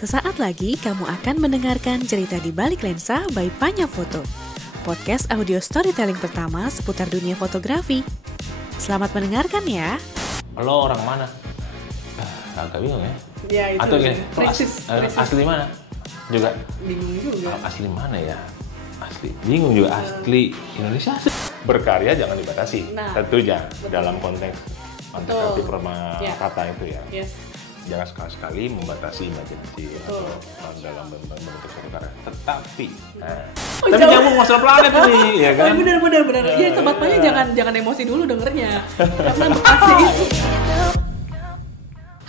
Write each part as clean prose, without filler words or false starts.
Sesaat lagi kamu akan mendengarkan cerita di balik lensa by Panya Foto, podcast audio storytelling pertama seputar dunia fotografi. Selamat mendengarkan ya. Lo orang mana? Agak bingung ya. Ya itu. Atau gini, asli mana? Juga. Bingung juga. Asli mana ya? Asli. Bingung juga asli Indonesia. Berkarya jangan dibatasi. Nah, tentunya betul. dalam konteks arti perma Ya. kata itu ya. Yes. Jangan sekali-sekali membatasi imajinasi atau dalam bentuk suatu karya. Tetapi, tapi jauh. nyambung masalah planet ini, ya kan? Bener. Iya, sobat Panya jangan emosi dulu dengernya. Karena Bekasi itu.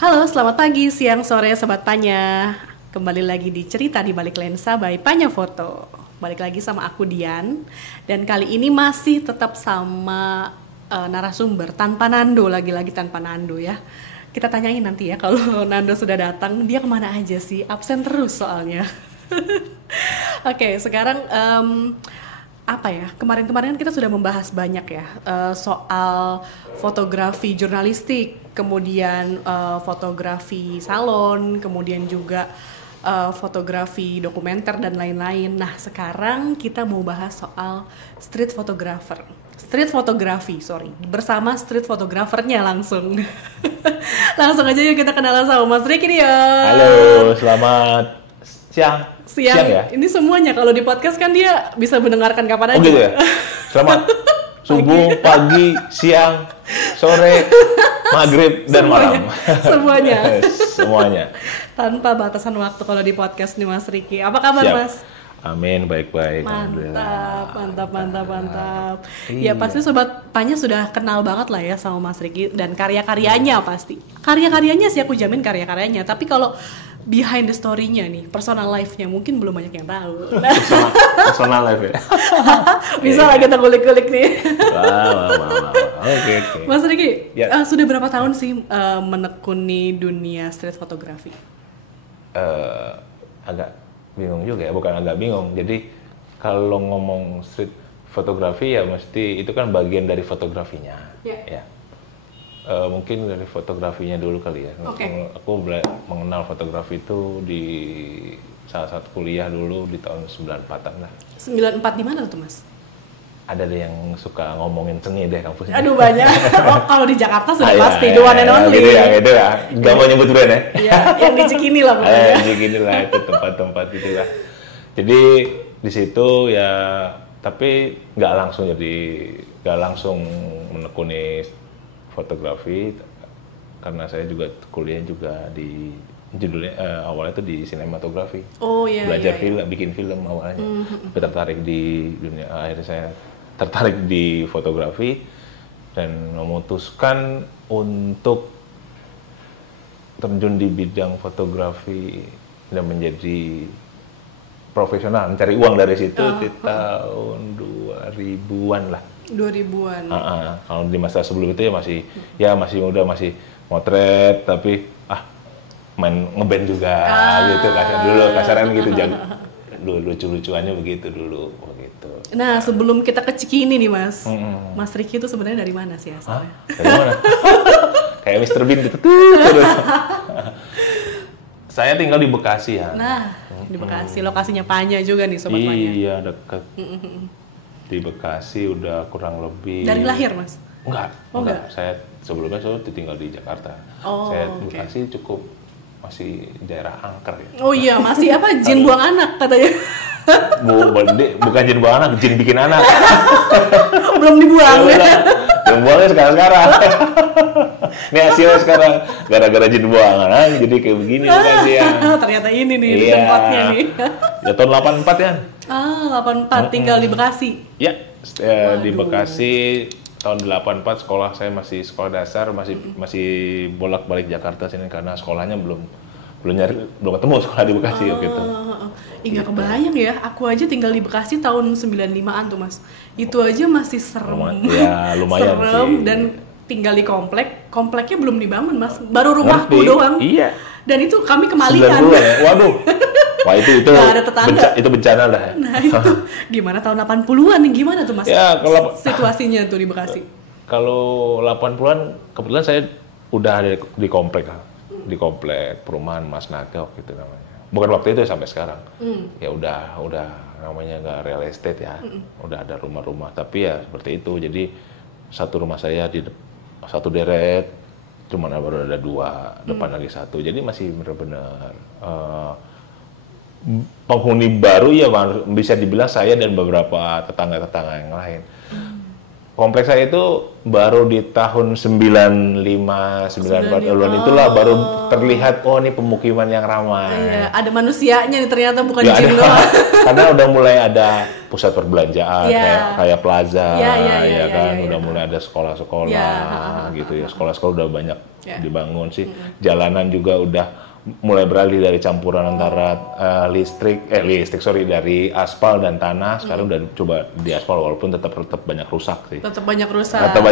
Halo, selamat pagi, siang, sore, sobat Panya. Kembali lagi di cerita di balik lensa by Panya Foto. Balik lagi sama aku Dian. Dan kali ini masih tetap sama narasumber tanpa Nando, lagi-lagi tanpa Nando ya. Kita tanyain nanti ya kalau Nando sudah datang, dia kemana aja sih? Absen terus soalnya. Oke, sekarang apa ya? Kemarin-kemarin kita sudah membahas banyak ya soal fotografi jurnalistik, kemudian fotografi salon, kemudian juga fotografi dokumenter dan lain-lain. Nah, sekarang kita mau bahas soal street fotografi, bersama street fotografernya langsung. Langsung aja yuk kita kenalan sama Mas Ricky nih ya. Halo, selamat siang ya? Ini semuanya kalau di podcast kan dia bisa mendengarkan kapan aja. Oh gitu ya? Selamat subuh, pagi, siang, sore, maghrib, dan malam. Semuanya. Tanpa batasan waktu kalau di podcast nih Mas Ricky. Apa kabar Siap. Mas? Amin, baik-baik. Mantap. Ya pasti Sobat Panya sudah kenal banget lah ya sama Mas Ricky dan karya-karyanya pasti. Karya-karyanya sih aku jamin karya-karyanya. Tapi kalau behind the story-nya nih, personal life-nya mungkin belum banyak yang tahu. Personal life ya? Bisa lah kita kulik-kulik nih. Wah. Oke. Mas Ricky, Ya. Sudah berapa tahun sih menekuni dunia street fotografi? Agak bingung juga ya, bukan agak bingung. Jadi kalau ngomong street fotografi ya mesti itu kan bagian dari fotografinya. Ya. Mungkin dari fotografinya dulu kali ya. Okay. Aku mengenal fotografi itu di salah satu kuliah dulu di tahun 94-an lah. 94 di mana tuh Mas? Ada deh yang suka ngomongin seni deh kampusnya. Aduh banyak. Oh, kalau di Jakarta sudah pasti the one and only. Gitu ya. Gak mau nyebut brand ya. Iya, yang di Cikini lah pokoknya. Di Cikini lah, itu tempat-tempat gitu lah. Jadi di situ ya, tapi nggak langsung menekuni fotografi karena saya juga kuliah juga di judulnya awalnya itu di sinematografi. Oh iya. Belajar film, bikin film awalnya. Tapi tertarik di dunia, akhirnya saya tertarik di fotografi dan memutuskan untuk terjun di bidang fotografi dan menjadi profesional, mencari uang dari situ di tahun 2000-an lah. 2000-an. Kalau di masa sebelum itu ya masih muda, masih motret, tapi main ngeband juga gitu kasaran gitu, lucu-lucuannya begitu dulu begitu. Nah, sebelum kita ke Cikini nih Mas, Mas Ricky itu sebenarnya dari mana sih asalnya? Dari mana? Kayak Mr. Bean gitu. Saya tinggal di Bekasi ya. Nah, di Bekasi, lokasinya Panya juga nih Sobat Panya. Iya, dekat. Di Bekasi udah kurang lebih. Dari lahir Mas? Enggak. Saya sebelumnya tinggal di Jakarta. Saya di Bekasi masih daerah angker ya. Oh iya, masih apa? Jin buang anak katanya. Bukan jin buang anak, jin bikin anak. Belum dibuang ya. Belum buangnya sekarang. Ini hasilnya sekarang gara-gara jin buang anak jadi kayak begini kan dia. Ternyata ini nih tempatnya nih. Ya tahun 84 ya. 84 tinggal di Bekasi. Ya, di Bekasi tahun 84 sekolah saya masih sekolah dasar, masih bolak-balik Jakarta sini karena sekolahnya belum ketemu sekolah di Bekasi gitu. Nggak kebayang ya, aku aja tinggal di Bekasi tahun 95-an tuh Mas. Itu aja masih serem. Ya, lumayan serem sih. Dan tinggal di kompleknya belum dibangun Mas. Baru rumahku doang. Iya. Dan itu kami kemalingan. Ya? Waduh. Wah itu ada tetangga. Itu bencana dah. Nah itu gimana tahun 80-an nih, gimana tuh Mas? Ya, situasinya tuh di Bekasi. Kalau 80-an kebetulan saya udah ada di komplek perumahan Mas Naga gitu namanya. bukan waktu itu sampai sekarang. Ya udah namanya nggak real estate ya, udah ada rumah-rumah, tapi ya seperti itu. Jadi satu rumah saya di satu deret, cuman baru ada 2, depan lagi 1. Jadi masih benar-benar penghuni baru ya, bisa dibilang saya dan beberapa tetangga-tetangga yang lain. Kompleks saya itu baru di tahun 95, 94 itulah baru terlihat, oh ini pemukiman yang ramai. Iya, ada manusianya nih ternyata, bukan Ya, jin doang. Karena udah mulai ada pusat perbelanjaan, kayak plaza, ya kan, udah mulai ada sekolah-sekolah gitu ya. Sekolah-sekolah udah banyak dibangun sih. Jalanan juga udah mulai beralih dari campuran antara dari aspal dan tanah. Sekarang udah coba di aspal, walaupun tetap banyak rusak sih. Tetap banyak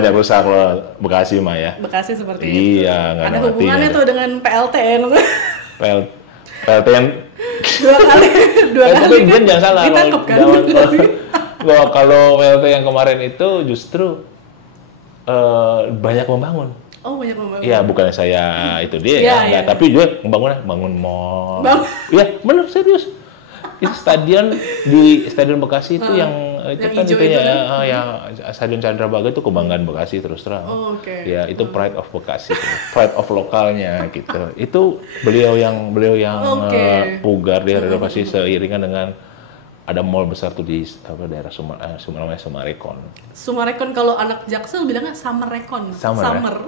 rusak kalau Bekasi mah ya. Bekasi seperti itu. Iya, nggak ada hubungannya tuh dengan PLTN. PLTN dua kali tapi kan jangan salah, ditangkap kan? kalau PLT yang kemarin itu justru banyak membangun. Oh, banyak membangun. Iya, bukannya saya itu dia tapi juga bangun mall. Iya, benar, serius. Itu Stadion Bekasi itu yang kan hijau itu itu ya Stadion Candrabaga itu kebanggaan Bekasi terus terang. Oh, okay. Ya, itu pride of Bekasi, pride of lokalnya gitu. Itu beliau yang pugar dia renovasi seiringan dengan ada mall besar tuh di daerah Sumarekon. Sumarekon, kalau anak Jaksel bilangnya Summerekon. Sumer.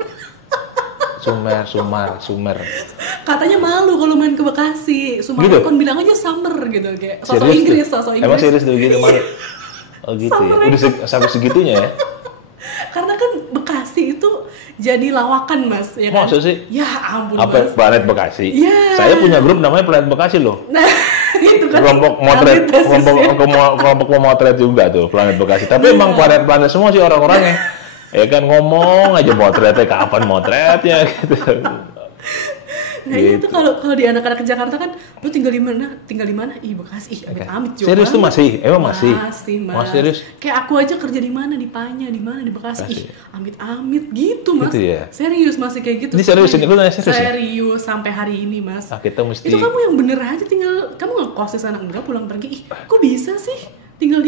Katanya malu kalau main ke Bekasi. Sumarekon gitu? Bilang aja summer gitu, kayak sosok Inggris. Emang serius tuh gitu malu. Oh gitu ya. Udah sampai segitunya ya. Karena kan Bekasi itu jadi lawakan, Mas, ya kan? Maksud sih? Ya ampun, Mas. Planet Bekasi. Ya. Saya punya grup namanya Planet Bekasi loh. Nah, itu kan kelompok motret juga tuh Planet Bekasi. Tapi emang planet semua sih orang-orangnya. Ya kan, ngomong aja motretnya, kapan motretnya gitu. Nah gitu. Itu kalau di anak-anak Jakarta kan, lu tinggal di mana? Ih, Bekasi. Amit juga. Serius tuh masih? Emang masih? Masih, Mas. Oh, serius? Kayak aku aja kerja di mana? Di Panya, di mana? Di Bekasi. Ih, amit gitu, Mas. Gitu ya? Serius masih kayak gitu. Ini serius ini, lu nanya serius? Serius sampai hari ini, Mas. Kita mesti. Itu kamu yang bener aja, tinggal kamu ngekos di sana, enggak pulang pergi. Ih, kok bisa sih? Tinggal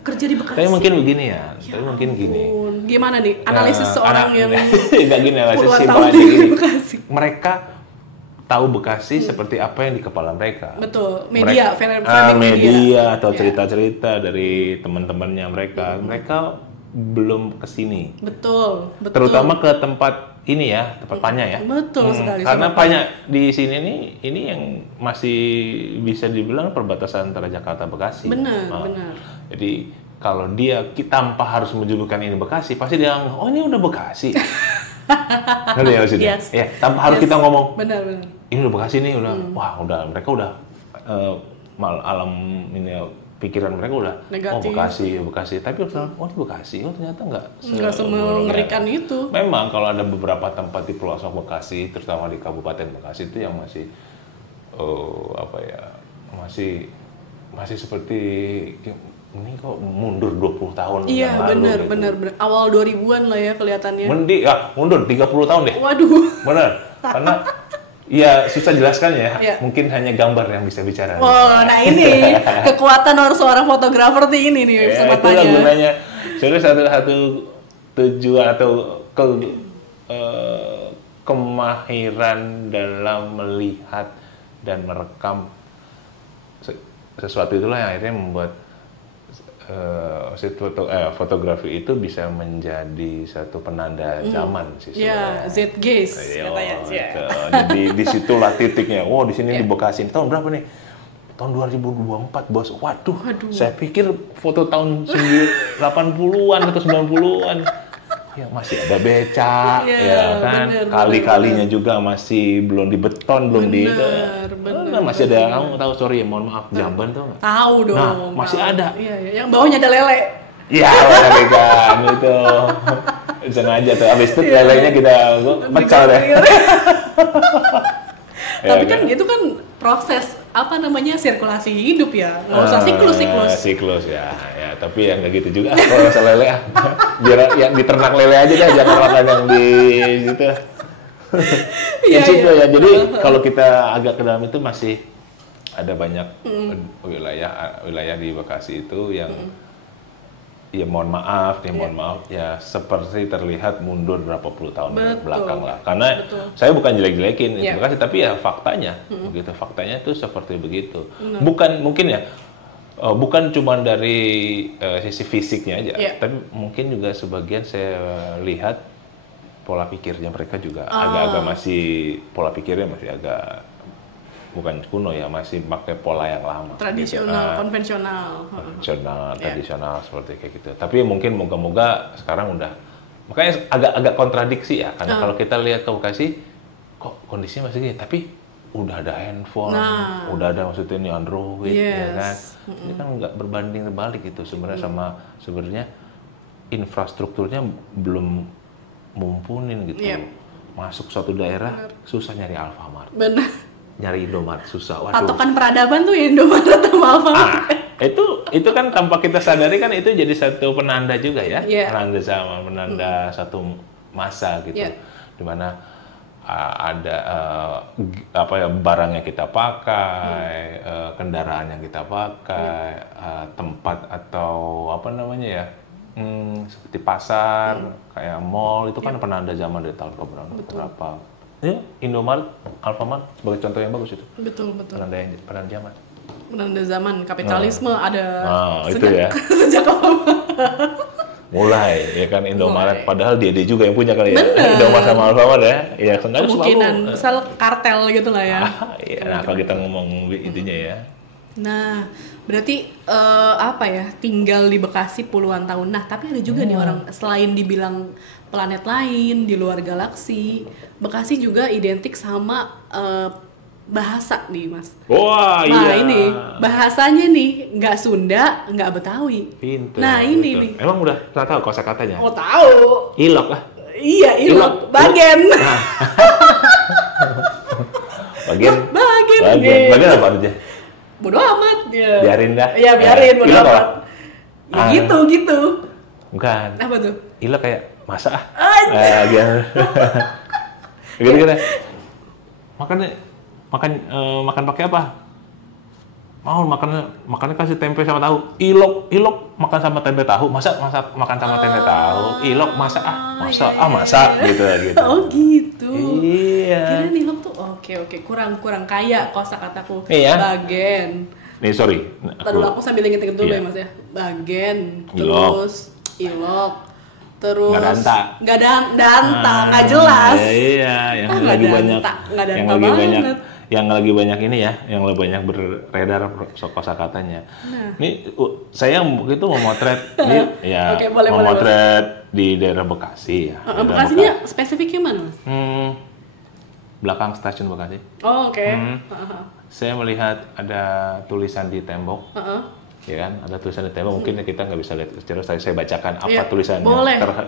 kerja di Bekasi. Tapi mungkin begini ya. Tapi mungkin gini. Gimana nih analisis seorang yang enggak gini, analisis simpel aja gini. Bekasi. Mereka tahu Bekasi seperti apa yang di kepala mereka. Betul. Media, media atau cerita-cerita dari teman-temannya mereka. Mereka belum ke sini. Betul. Terutama ke tempat ini ya, tempat Panya ya. Betul sekali. Karena Panya di sini nih, ini yang masih bisa dibilang perbatasan antara Jakarta Bekasi. Benar. Jadi kalau tanpa harus menyebutkan ini Bekasi, pasti dia ngomong, oh ini udah Bekasi. Ngerti ya maksudnya? Yes. Ya, tanpa harus kita ngomong. Benar. Ini udah Bekasi nih, mereka udah alam ini pikiran mereka udah negatif. Bekasi. Tapi oh ini Bekasi, ternyata nggak semengerikan itu. Memang kalau ada beberapa tempat di pelosok Bekasi, terutama di Kabupaten Bekasi itu yang masih masih seperti ini kok mundur 20 tahun yang lalu. Iya, benar. Awal 2000-an lah ya kelihatannya. Mundur 30 tahun deh. Waduh. Benar. Karena ya susah jelaskannya ya. Mungkin hanya gambar yang bisa bicara. Oh, nah ini kekuatan seorang fotografer ini nih itulah gunanya. Sebenarnya satu tujuan atau kemahiran dalam melihat dan merekam sesuatu, itulah yang akhirnya membuat fotografi itu bisa menjadi satu penanda zaman sih. Ya, Z-gaze katanya. Jadi disitulah titiknya. Wow, di sini di Bekasi. Tahun berapa nih? Tahun 2024, Bos. Waduh. Saya pikir foto tahun 80-an atau 90-an. Ya masih ada becak, ya kan. Kali-kalinya juga masih belum dibeton, belum bener. Masih ada, kamu tahu, mohon maaf, Jamban tuh nggak? Tahu dong. Nah, masih ada. Iya, yang bawahnya ada lele. Iya, lele kan itu. Sengaja tuh, abis itu lelenya kita pecah deh. Tapi kan gitu kan proses sirkulasi hidup ya, nggak usah siklus ya, tapi ya nggak gitu juga kalau masalah lele biar yang diternak lele aja dah, jangan makan yang di situ. Ya. Jadi kalau kita agak ke dalam itu masih ada banyak wilayah di Bekasi itu yang ya mohon maaf ya seperti terlihat mundur berapa puluh tahun belakang lah. Karena saya bukan jelek-jelekin Bekasi, tapi ya faktanya begitu. Faktanya itu seperti begitu. Bukan mungkin ya bukan cuma dari sisi fisiknya aja, tapi mungkin juga sebagian saya lihat pola pikirnya mereka juga agak-agak masih pola pikirnya masih agak bukan kuno ya, masih pakai pola yang lama. Tradisional, konvensional. Tradisional seperti kayak gitu. Tapi mungkin moga-moga sekarang udah, makanya agak kontradiksi ya, karena kalau kita lihat ke Bekasi, kok kondisinya masih gini, tapi udah ada handphone, udah ada maksudnya ini Android, ya kan? Ini kan nggak berbanding terbalik gitu sebenarnya sama sebenarnya infrastrukturnya belum mumpunin gitu. Masuk suatu daerah susah nyari Alfamart. Benar. Nyari Indomaret susah. Waduh. Patokan peradaban tuh ya Indomaret sama Alfamart. Itu kan tanpa kita sadari kan itu jadi satu penanda juga ya. Penanda satu masa gitu. Dimana ada barang yang kita pakai, kendaraan yang kita pakai, tempat atau apa namanya ya, seperti pasar, kayak mall itu kan penanda zaman dari tahun berapa. Ya, Indomaret, Alfamart sebagai contoh yang bagus itu. Betul. Penanda zaman. Penanda zaman kapitalisme ada itu ya. Sejak lama. Mulai ya kan Indomaret, padahal dia juga yang punya kali ya. Indomaret sama Alfamart ya. Ya sengaja kemungkinan misal kartel gitu lah ya. Nah, kalau kita ngomong intinya ya. Nah, berarti tinggal di Bekasi puluhan tahun. Nah, tapi ada juga nih orang selain dibilang planet lain di luar galaksi, Bekasi juga identik sama bahasa nih, Mas. Wah, nah, ini bahasanya nih nggak Sunda, nggak Betawi. Pinter. Nah, ini nih. Emang udah tahu kosakatanya? Oh, tahu. Ilok lah. Iya, ilok. Bagen. Nah. Bagen apa aja? Bodoh amat ya. Biarin dah. Iya, biarin bodoh amat. Ya, gitu. Bukan. Apa tuh? Ilok kayak masa gitu. Makan pakai apa? Mau makannya kasih tempe sama tahu. Ilok makan sama tempe tahu. Masa makan sama tempe tahu. Ilok masa gitu. Oh gitu. Iya. Kirain ilok tuh oke. Kurang kaya kosakataku. Bagen. Nih sorry. Aku sambil inget dulu ya Mas ya. Bagen. Terus ilok. Terus nggak danta, nggak jelas. Iya, yang lagi banyak, yang lagi banyak ini ya, yang lebih banyak beredar kosakatanya. Ini saya begitu memotret, memotret di daerah Bekasi ya. Bekasinya spesifiknya mana, Mas? Belakang stasiun Bekasi. Oh, oke. Saya melihat ada tulisan di tembok. Ya kan, ada tulisan di tembok, mungkin kita nggak bisa lihat secara saya bacakan apa tulisannya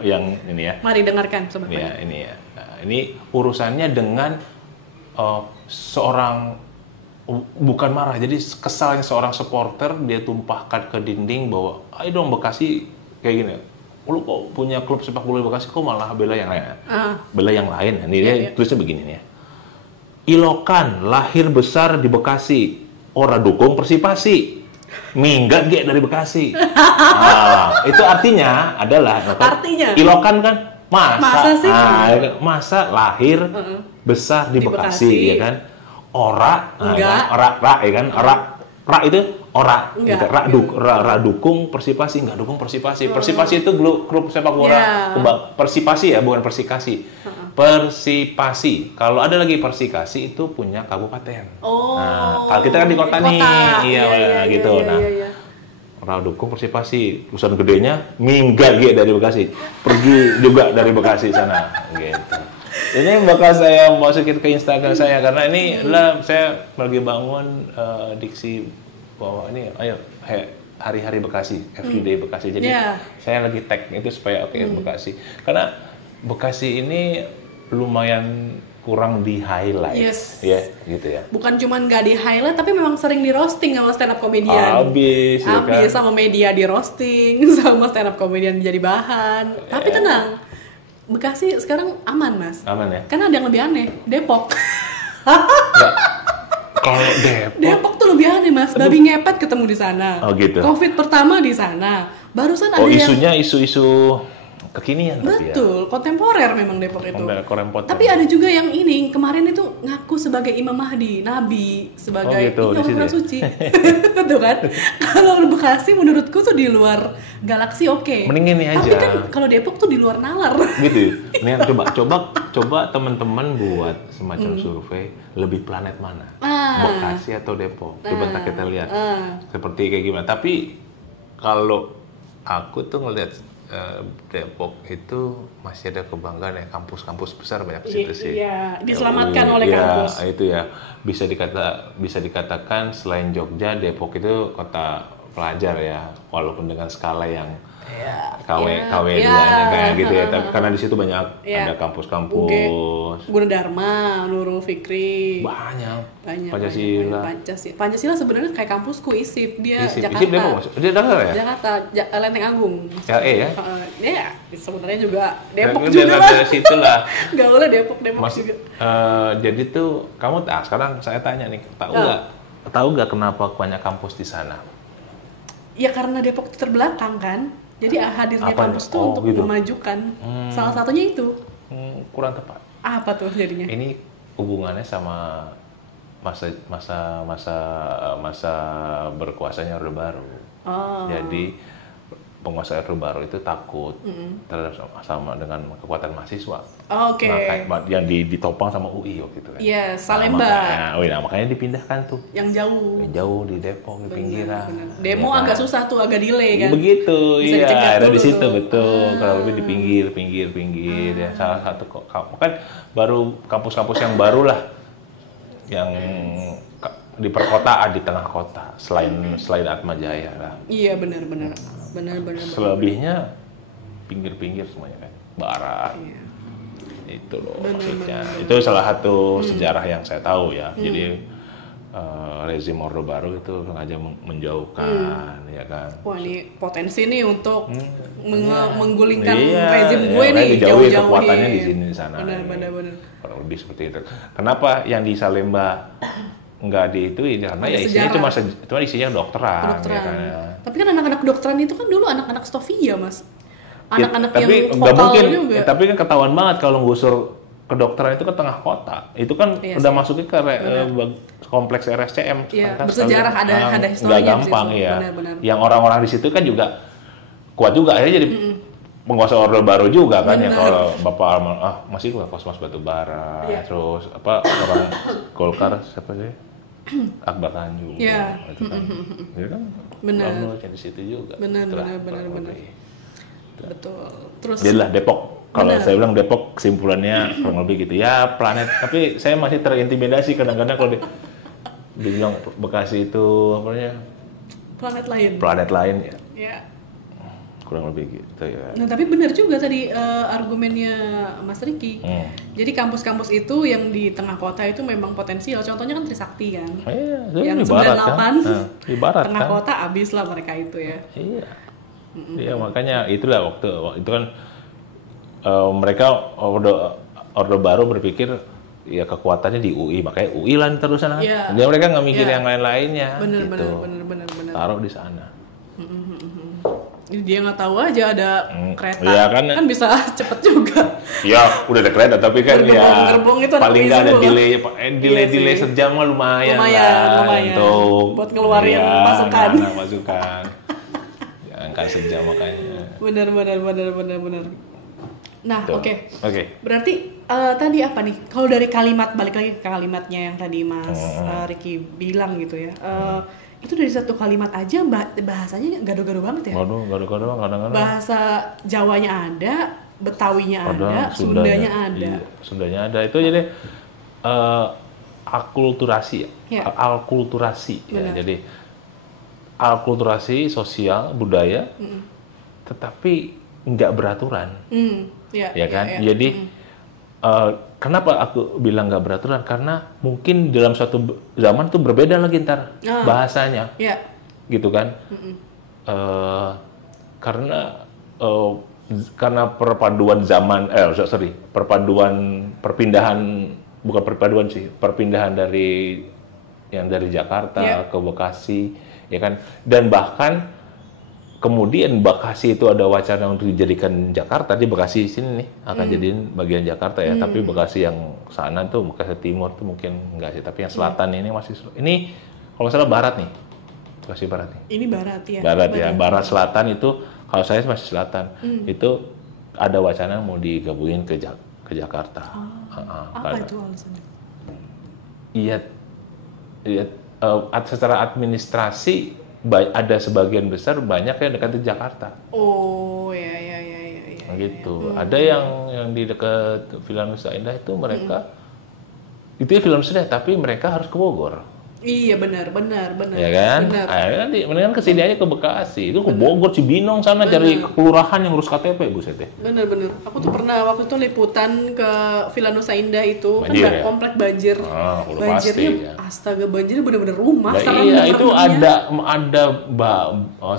yang ini ya. Mari dengarkan sobat. Ya, ini ya. Nah, ini urusannya dengan seorang bukan marah, jadi kesalnya seorang supporter dia tumpahkan ke dinding bahwa ayo dong Bekasi kayak gini. Lu kok punya klub sepak bola Bekasi kok malah bela yang lain. Bela yang lain. Ini dia tulisnya begini nih ya. Ilokan lahir besar di Bekasi, ora dukung Persipasi. Minggat ge dari Bekasi. Itu artinya adalah Ilokan kan masa lahir besar di Bekasi ya kan. Ora ya kan. Ra itu ora gitu. Ra dukung Persipasi, enggak dukung Persipasi. Persipasi itu klub sepak bola Persipasi ya, bukan Persikasi. Persipasi. Kalau ada lagi Persikasi itu punya kabupaten. Nah, kalau kita kan di kota nih. Gitu. Ora dukung Persipasi. Perusahaan gedenya minggat dari Bekasi. Pergi juga dari Bekasi sana gitu. Ini bakal saya masukin ke Instagram saya karena ini adalah saya lagi bangun diksi bahwa ini hari-hari Bekasi, everyday Bekasi. Jadi saya lagi tag itu supaya Bekasi. Karena Bekasi ini lumayan kurang di highlight, ya gitu ya. Bukan cuma nggak di highlight, tapi memang sering di roasting sama stand up comedian. Habis ya kan? Sama media di roasting, sama stand up comedian jadi bahan. Tapi tenang, Bekasi sekarang aman Mas. Aman ya. Karena ada yang lebih aneh, Depok. Kalau Depok. Depok tuh lebih aneh mas, babi ngepet ketemu di sana. Oh gitu. Covid pertama di sana. Barusan ada isunya isu-isu kekinian tapi ya. betul, kontemporer memang Depok itu. Kontemporer. Tapi ada juga yang ini kemarin itu ngaku sebagai Imam Mahdi, Nabi, sebagai gitu, orang suci. Tuh kan. Kalau Bekasi menurutku tuh di luar galaksi oke. Mending ini aja. Tapi kan kalau Depok tuh di luar nalar. Gitu. Ini coba teman-teman buat semacam survei lebih planet mana? Bekasi atau Depok? Coba kita lihat. Seperti kayak gimana. Tapi kalau aku tuh ngelihat Depok itu masih ada kebanggaan ya, kampus-kampus besar banyak di situ sih. Iya, diselamatkan oleh kampus. Itu ya bisa dikatakan selain Jogja, Depok itu kota pelajar ya, walaupun dengan skala yang KW2-nya kayak gitu ya. Karena di situ banyak ada kampus-kampus. Gunadarma, Nurul Fikri. Banyak. Pancasila. Pancasila sebenarnya kayak kampusku ISIP. Dia Jakarta. ISIP Depok maksud? Dia Jakarta ya? Jakarta, Lenteng Agung. LE ya? Ya, sebenarnya juga Depok ya, juga lah. Situ lah. Gaulnya Depok juga. Jadi tuh kamu sekarang saya tanya nih, tahu nggak kenapa banyak kampus di sana? Ya karena Depok itu terbelakang kan. Jadi hadirnya kampus itu untuk gitu? Memajukan. Salah satunya itu. Kurang tepat. Apa tuh jadinya? Ini hubungannya sama masa berkuasanya Orde Baru. Jadi penguasa Orde Baru itu takut terhadap sama dengan kekuatan mahasiswa. Oke. Yang ditopang sama UI waktu itu kan. Iya, Salemba. Makanya dipindahkan tuh. Yang jauh di Depok, di pinggiran. Demo agak susah tuh, agak delay kan. Begitu, iya. Ada di situ betul. Kalau lebih di pinggir ya. Salah satu kan baru kampus-kampus yang baru lah yang di perkotaan, di tengah kota, selain Atma Jaya lah. Iya benar. Selebihnya pinggir-pinggir semuanya kan, barat. Iya. Itu loh maksudnya. Itu salah satu sejarah yang saya tahu ya. Jadi rezim Orde Baru itu sengaja menjauhkan, ya kan. Wah ini potensi nih untuk menggulingkan rezim gue nih, dijauhi kekuatannya di sini di sana. Benar. Kurang lebih seperti itu. Kenapa yang di Salemba nggak di itu? Karena ya isinya cuma isinya kedokteran. Ya kan, ya. Tapi kan anak-anak kedokteran itu kan dulu anak-anak Stovia mas. Anak-anak ya, yang vokal juga. Ya, tapi kan ketahuan banget kalau ngusur kedokteran itu ke tengah kota. Itu kan udah masuknya ke kompleks RSCM. Iya, bersejarah ada historinya. Nggak gampang ya. Benar. Yang orang-orang di situ kan juga kuat juga. Akhirnya jadi penguasa Orde Baru juga kan ya. Kalau Bapak masih gua Kosmas Batubara. Terus orang Golkar siapa sih? Akbar Tanjung. Iya. Gitu kan. Jadi kan benar. Di situ juga. Benar. Betul. Terus jadilah Depok. Kalau saya bilang Depok kesimpulannya kurang lebih gitu ya, planet. Tapi saya masih terintimidasi kadang-kadang kalau dibilang Bekasi itu apa namanya? Planet lain ya. Ya. Kurang lebih gitu ya. Nah tapi benar juga tadi argumennya Mas Riki. Jadi kampus-kampus itu yang di tengah kota itu memang potensial. Contohnya kan Trisakti kan. Yang 98 tengah kota abis lah mereka itu ya. Iya. Iya makanya itulah waktu itu kan mereka Orde Baru berpikir ya kekuatannya di UI, makanya UI lah terusan. Dia mereka nggak mikir yang lain-lainnya. Benar. Taruh di sana. Dia nggak tahu aja ada kereta, ya kan bisa cepet juga. Ya udah ada kereta tapi kan gerbong itu paling nggak ada delay sejam mah lumayan untuk buat ngeluarin masukan. Angka sejam makanya. Benar. Nah, oke. Berarti tadi apa nih? Kalau dari kalimat, balik lagi ke kalimatnya yang tadi Mas Riki bilang gitu ya. Itu dari satu kalimat aja bahasanya gado-gado banget ya. Waduh, gado-gado kadang-kadang. Bahasa Jawanya ada, Betawinya ada, Sundanya ada. Iya, Sundanya ada. Itu jadi akulturasi ya. Alkulturasi ya. Jadi alkulturasi sosial budaya, tetapi nggak beraturan. Ya kan? Jadi kenapa aku bilang nggak beraturan? Karena mungkin dalam suatu zaman tuh berbeda lagi ntar bahasanya, gitu kan? Karena perpaduan zaman, perpindahan dari yang dari Jakarta ke Bekasi, ya kan? Dan bahkan kemudian Bekasi itu ada wacana untuk dijadikan Jakarta, di Bekasi sini nih akan jadiin bagian Jakarta ya. Tapi Bekasi yang sana tuh, Bekasi Timur tuh mungkin enggak sih. Tapi yang selatan ini masih, ini kalau nggak salah barat nih, Bekasi barat nih. Ini barat ya. Barat ya, barat selatan itu kalau saya masih selatan itu ada wacana mau digabungin ke Jakarta. Apa itu alasannya? Iya, secara administrasi ada sebagian besar banyak yang dekat di Jakarta. Oh, ya. Gitu. Ada yang di dekat Villa Nusa Indah itu mereka itu Villa Nusa Indah, tapi mereka harus ke Bogor. Iya benar. Ya kan? Akhirnya mendingan kesini aja ke Bekasi. Itu ke Bogor, Cibinong sana cari kelurahan yang ngurus KTP, buset deh. Bener. Aku tuh pernah waktu itu liputan ke Villa Nusa Indah itu, banjir, kan ya? komplek banjir. Banjirnya pasti, ya. Astaga, banjirnya bener-bener rumah. Iya, itu ada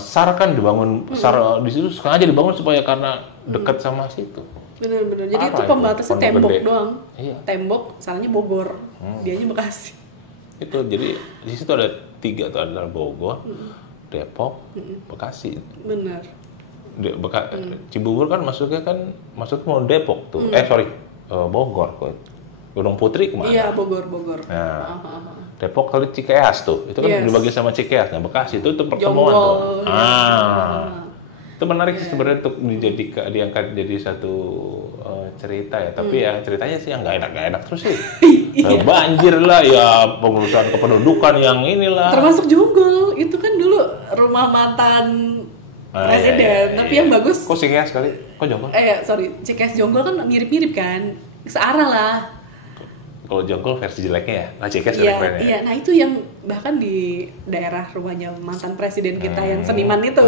SAR kan dibangun, SAR di situ sengaja dibangun supaya karena dekat sama situ. Bener. Jadi Apa itu pembatasnya Pondok tembok Gede doang. Iya. Tembok, sananya Bogor. Dianya Bekasi. Itu jadi di situ ada 3 tuh, ada Bogor, Depok, Bekasi. Bener. Cibubur kan masuknya mau Depok tuh. Bogor kok. Gunung Putri kemana? Iya, Bogor. Nah, Depok kali Cikeas tuh. Itu kan dibagi sama Cikeas. Nah, Bekasi itu pertemuan tuh. Itu menarik sih sebenarnya untuk diangkat jadi satu cerita ya. Tapi ya ceritanya sih yang nggak enak terus sih. Banjir lah ya, pengurusan kependudukan yang inilah. Termasuk Jonggol, itu kan dulu rumah mantan presiden. Tapi yang bagus. Kok Cikeas kali? Kok Jonggol? Cikeas Jonggol kan mirip-mirip kan, searah lah. Kalau Jonggol versi jeleknya ya, nah Cikeas jeleknya. Iya, nah itu yang bahkan di daerah rumahnya mantan presiden kita yang seniman itu.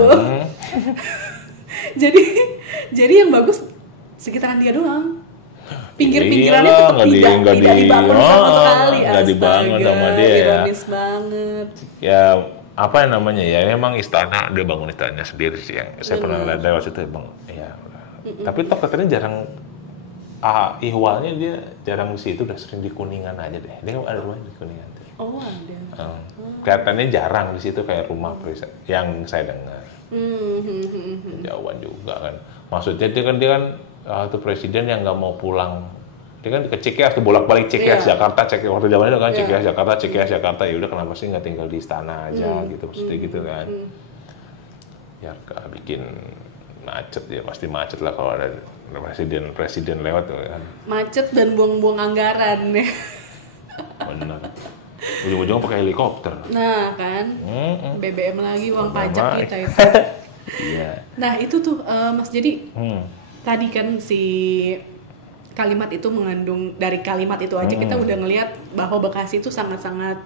jadi yang bagus sekitaran dia doang. Pinggir-pinggirannya tetap tidak dibangun sama sekali. Nggak dibangun sama dia. Ironis banget. Ya apa yang namanya ya, memang istana, dia bangun istananya sendiri sih yang saya pernah lihat dari waktu itu bang. Ya. Tapi toh katanya jarang. Ihwalnya dia jarang di situ, udah sering di Kuningan aja deh. Dia ada rumah di Kuningan. Oh ada. Kelihatannya jarang di situ kayak rumah yang saya dengar. Jauhan juga kan. Maksudnya dia kan tuh presiden yang nggak mau pulang. Dia kan ke Cikeas tuh, bolak-balik Cikeas Jakarta, waktu zaman itu kan Cikeas Jakarta. Ya udah kenapa sih nggak tinggal di istana aja gitu, maksudnya gitu kan. Ya bikin macet ya, pasti macet lah kalau ada presiden lewat kan. Macet dan buang-buang anggaran ya. Benar. Ujung-ujungnya pakai helikopter. Nah kan, BBM lagi, uang pajak kita itu. Iya. Nah itu tuh Mas, jadi tadi kan si kalimat itu mengandung, dari kalimat itu aja kita udah ngelihat bahwa Bekasi itu sangat-sangat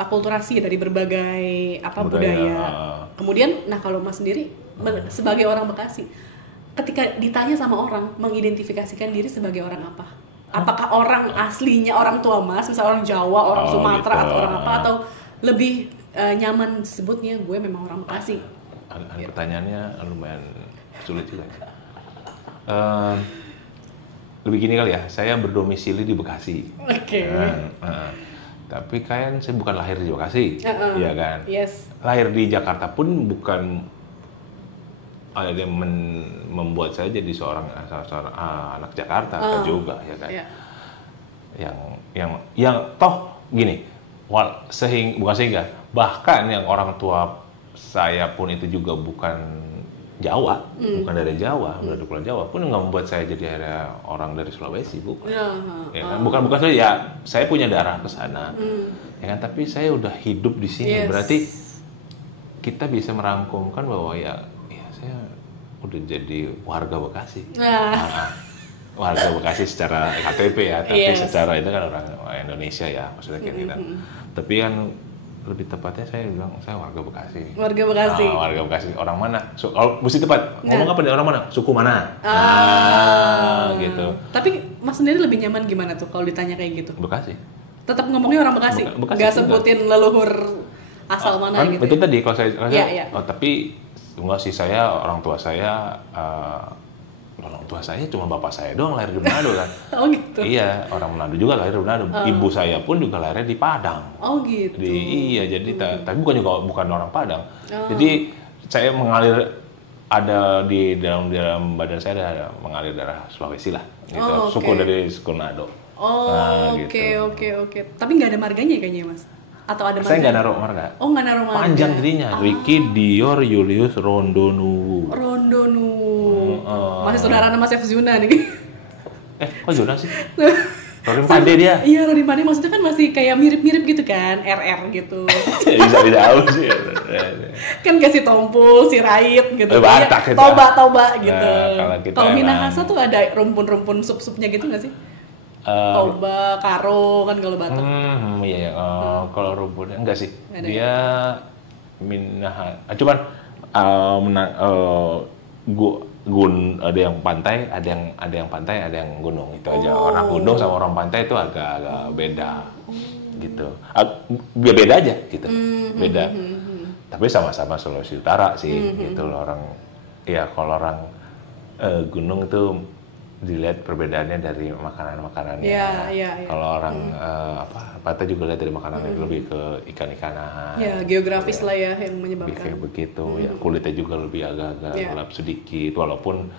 akulturasi dari berbagai budaya. Kemudian, nah kalau Mas sendiri sebagai orang Bekasi, ketika ditanya sama orang, mengidentifikasikan diri sebagai orang apa? Apakah orang aslinya orang tua Mas, misalnya orang Jawa, orang Sumatera gitu, atau orang apa, atau lebih nyaman sebutnya gue memang orang Bekasi? Pertanyaannya lumayan sulit juga. Lebih gini kali ya, saya berdomisili di Bekasi. Oke. Tapi kan saya bukan lahir di Bekasi, ya kan? Yes. Lahir di Jakarta pun bukan ada yang membuat saya jadi seorang anak Jakarta juga, ya kan? Yang toh gini, bahkan yang orang tua saya pun itu juga bukan Jawa, bukan dari Jawa, dari Pulau Jawa pun nggak membuat saya jadi ada orang dari Sulawesi, bukan. Ya kan? Bukan saya, ya saya punya darah ke sana, ya kan? Tapi saya udah hidup di sini, berarti kita bisa merangkumkan bahwa ya saya udah jadi warga Bekasi. Warga Bekasi secara KTP ya, tapi secara itu kan orang Indonesia ya, maksudnya kayak gitu. Tapi kan lebih tepatnya saya bilang saya warga Bekasi. Warga Bekasi. Warga Bekasi. Orang mana? Mesti tepat. Ngomong apa nih, orang mana? Suku mana? Gitu. Tapi Mas sendiri lebih nyaman gimana tuh kalau ditanya kayak gitu? Bekasi. Tetap ngomongnya orang Bekasi. Gak sebutin leluhur asal mana kan, gitu. Itu tadi kalau saya iya. tapi enggak sih, saya orang tua saya orang tua saya cuma bapak saya doang lahir di Manado kan. Oh gitu. Iya, orang Manado juga lahir di Manado. Ibu saya pun juga lahirnya di Padang. Oh gitu. Iya, jadi tapi bukan orang Padang. Jadi saya mengalir ada di dalam badan saya ada mengalir darah Sulawesi lah, gitu. Suku dari suku Nado. Oh, oke. Tapi nggak ada marganya kayaknya, Mas? Atau ada marga? Saya nggak naruh marga. Oh, nggak naruh marga. Panjang jadinya. Ricky Dior Julius Rondonuwu. Masih saudara nama Chef Zuna nih. Kok Zuna sih? Rodim Pande dia. Iya, Rodim Pande maksudnya kan masih kayak mirip-mirip gitu kan, RR gitu. Bisa tahu sih. Kan kasih Tompul, Sirait gitu. Batak, Toba gitu. Kalau Minahasa tuh ada rumpun-rumpun sup-supnya gitu nggak sih? Toba, Karo kan kalau Batak. Iya. Kalau rumpun enggak sih. Dia Minahasa. Cuman ada yang pantai, ada yang pantai, ada yang gunung, itu aja. Orang gunung sama orang pantai itu agak beda, gitu. Beda aja, gitu. Beda. Tapi sama-sama Sulawesi Utara sih, gitu loh orang. Ya kalau orang gunung itu dilihat perbedaannya dari makanan-makanannya. Iya. Kalau orang pantai juga lihat dari makanannya lebih ke ikan-ikanan. Ya, geografis lah ya yang menyebabkan. Kayak begitu. Ya, kulitnya juga lebih agak-agak gelap sedikit, walaupun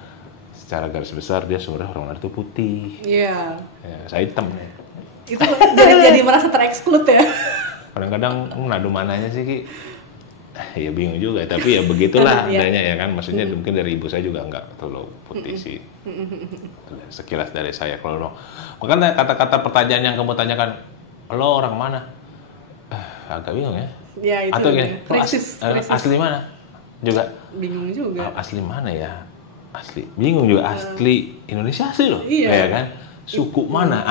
secara garis besar dia sebenarnya orang Manado itu putih. Iya. Ya, saya hitam. Itu jadi merasa tereksklud ya. Kadang-kadang Manado mananya sih Ki? Ya bingung juga, tapi ya begitulah adanya ya kan. Maksudnya mungkin dari ibu saya juga nggak terlalu putih sih. Sekilas dari saya kalau dong. Makanya kata-kata pertanyaan yang kamu tanyakan, lo orang mana? Agak bingung ya. Ya itu. Atau gini, krisis. Asli mana? Juga. Bingung juga. Asli mana ya? Asli. Bingung juga. Asli Indonesia asli loh. Iya. Ya kan? Suku mana?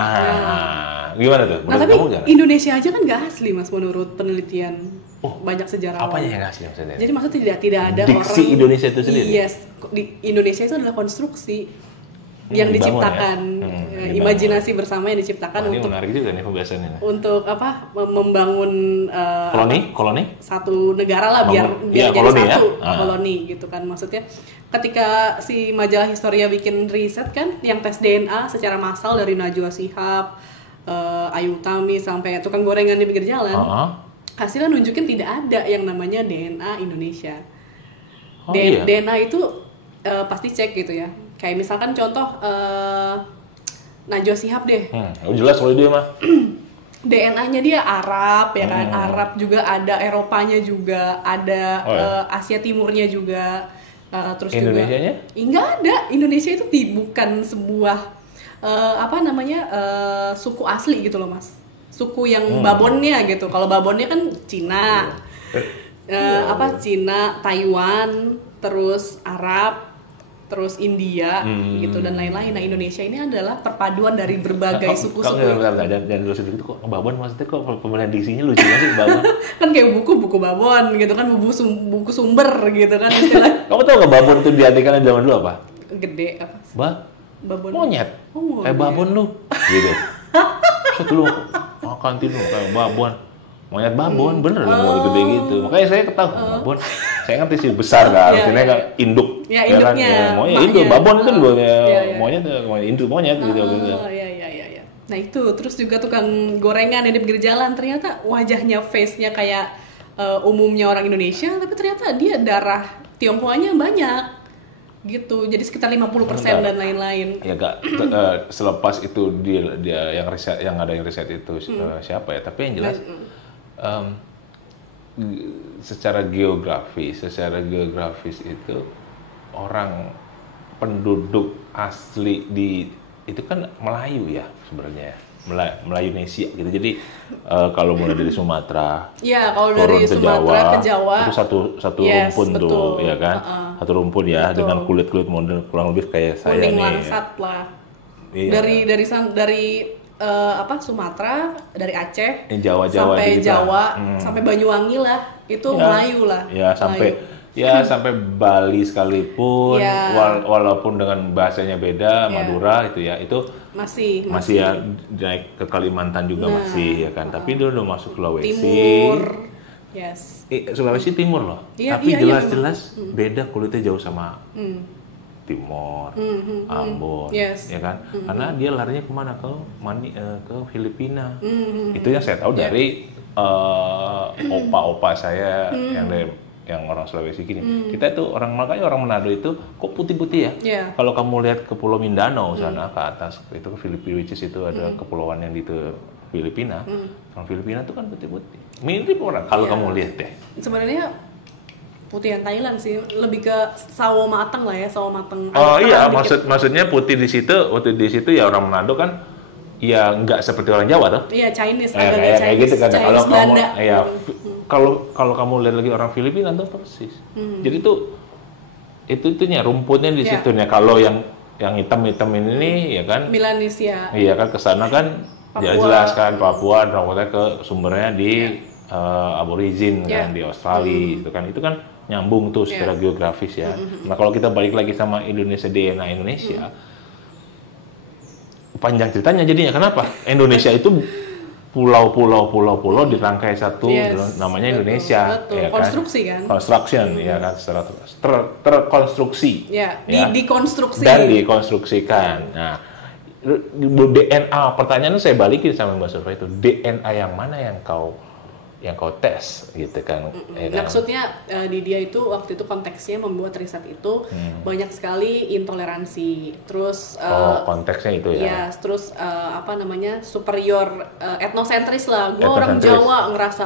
Gimana tuh? Nah tapi Indonesia aja kan nggak asli Mas menurut penelitian. Banyak sejarawan. Apanya yang asli maksudnya? Jadi maksudnya tidak ada diksi orang Indonesia itu sendiri. Yes, di Indonesia itu adalah konstruksi yang diciptakan, imajinasi bersama yang diciptakan ini untuk menarik juga nih pembahasannya. Untuk membangun koloni satu negara lah biar jadi koloni, satu koloni gitu kan. Maksudnya ketika si majalah Historia bikin riset kan yang tes DNA secara massal dari Najwa Shihab, Ayu Utami sampai tukang gorengan di pinggir jalan. Hasilnya nunjukin tidak ada yang namanya DNA Indonesia. DNA itu pasti cek gitu ya. Kayak misalkan contoh Najwa Shihab deh. Jelas kalau dia mah. DNA-nya dia Arab ya kan. Arab juga ada, Eropanya juga ada, Asia Timurnya juga. Terus Indonesianya? Enggak ada. Indonesia itu bukan sebuah suku asli gitu loh Mas. Suku yang Babonnya gitu. Kalau Babonnya kan Cina, Cina, Taiwan, terus Arab, terus India, gitu dan lain-lain. Nah Indonesia ini adalah perpaduan dari berbagai suku-suku. Dan lu sedikit kok Babon maksudnya kok pemilihan diksinya lucu banget sih Babon. Kan kayak buku Babon gitu kan, buku sumber gitu kan istilah. Kamu tahu nggak Babon itu diartikan zaman dulu apa? Gede apa? Babon. Monyet. Babon lu. Gitu. Lu makan tidur kayak babon, monyet babon, bener mau gede gitu. Makanya saya ketahui babon. Saya ngerti sih besar kan, artinya kan induk. Ya induknya. Kan? Monyet induk, babon itu dua monyet, induk monyet gitu. Iya. Nah itu terus juga tukang gorengan yang di pinggir jalan ternyata wajahnya, face-nya kayak umumnya orang Indonesia, tapi ternyata dia darah Tionghoanya banyak. Gitu, jadi sekitar 50% dan lain-lain. Ya enggak, selepas itu dia yang riset, yang ada yang riset itu siapa ya? Tapi yang jelas secara geografis itu orang penduduk asli itu kan Melayu ya sebenarnya. Melayunesia gitu. Jadi kalau mulai dari Sumatera, kalau dari Sumatera ke Jawa itu satu rumpun betul. Tuh, ya kan? Satu rumpun ya, betul. Dengan kulit model kurang lebih kayak saya nih. Langsat lah. Iya. Dari Sumatera, dari Aceh, Jawa sampai Jawa, sampai Banyuwangi lah, itu Melayu lah. Ya sampai Melayu. Sampai Bali sekalipun, walaupun dengan bahasanya beda, Madura itu ya, itu masih ya naik ke Kalimantan juga masih ya kan. Tapi dia udah masuk Sulawesi. Timur. Yes. Sulawesi Timur loh. Tapi jelas-jelas beda kulitnya jauh sama Timor, Ambon, Yes. ya kan? Karena dia larinya kemana? Ke Filipina. Itu yang saya tahu dari opa-opa saya yang orang Sulawesi gini. Kita itu makanya orang Manado itu kok putih-putih ya. Yeah. Kalau kamu lihat ke Pulau Mindanao sana ke atas, itu ke Filipina, which is itu ada kepulauan yang di Filipina. Orang Filipina itu kan putih-putih. Mirip orang kalau kamu lihat deh. Sebenarnya putihan Thailand sih, lebih ke sawo matang lah ya, sawo matang. Oh iya, maksudnya putih di situ ya orang Manado kan ya nggak seperti orang Jawa tuh. Iya, Chinese, kayak Chinese, gitu kan. Kalau kamu ya kalau kamu lihat lagi orang Filipina tuh persis. Jadi tuh itunya rumputnya di situ nya. Kalau yang hitam-hitam ini ya kan Melanesia. Iya kan kesana kan jelas kan Papua, rambutnya ke sumbernya di aborigin kan di Australia itu kan nyambung tuh secara geografis ya. Nah kalau kita balik lagi sama Indonesia, DNA Indonesia, panjang ceritanya jadinya. Kenapa? Indonesia itu pulau dirangkai satu, namanya Indonesia. Betul. Ya kan? Konstruksi kan? Construction, ya kan, secara terkonstruksi. Ya, dikonstruksi. Dan dikonstruksikan. Nah, DNA, pertanyaannya saya balikin sama Mbak Surfa itu, DNA yang mana yang kau tes gitu kan. Maksudnya di dia itu waktu itu konteksnya membuat riset itu banyak sekali intoleransi. Terus konteksnya itu ya. Ya, terus superior etnosentris lah. Gue orang Jawa ngerasa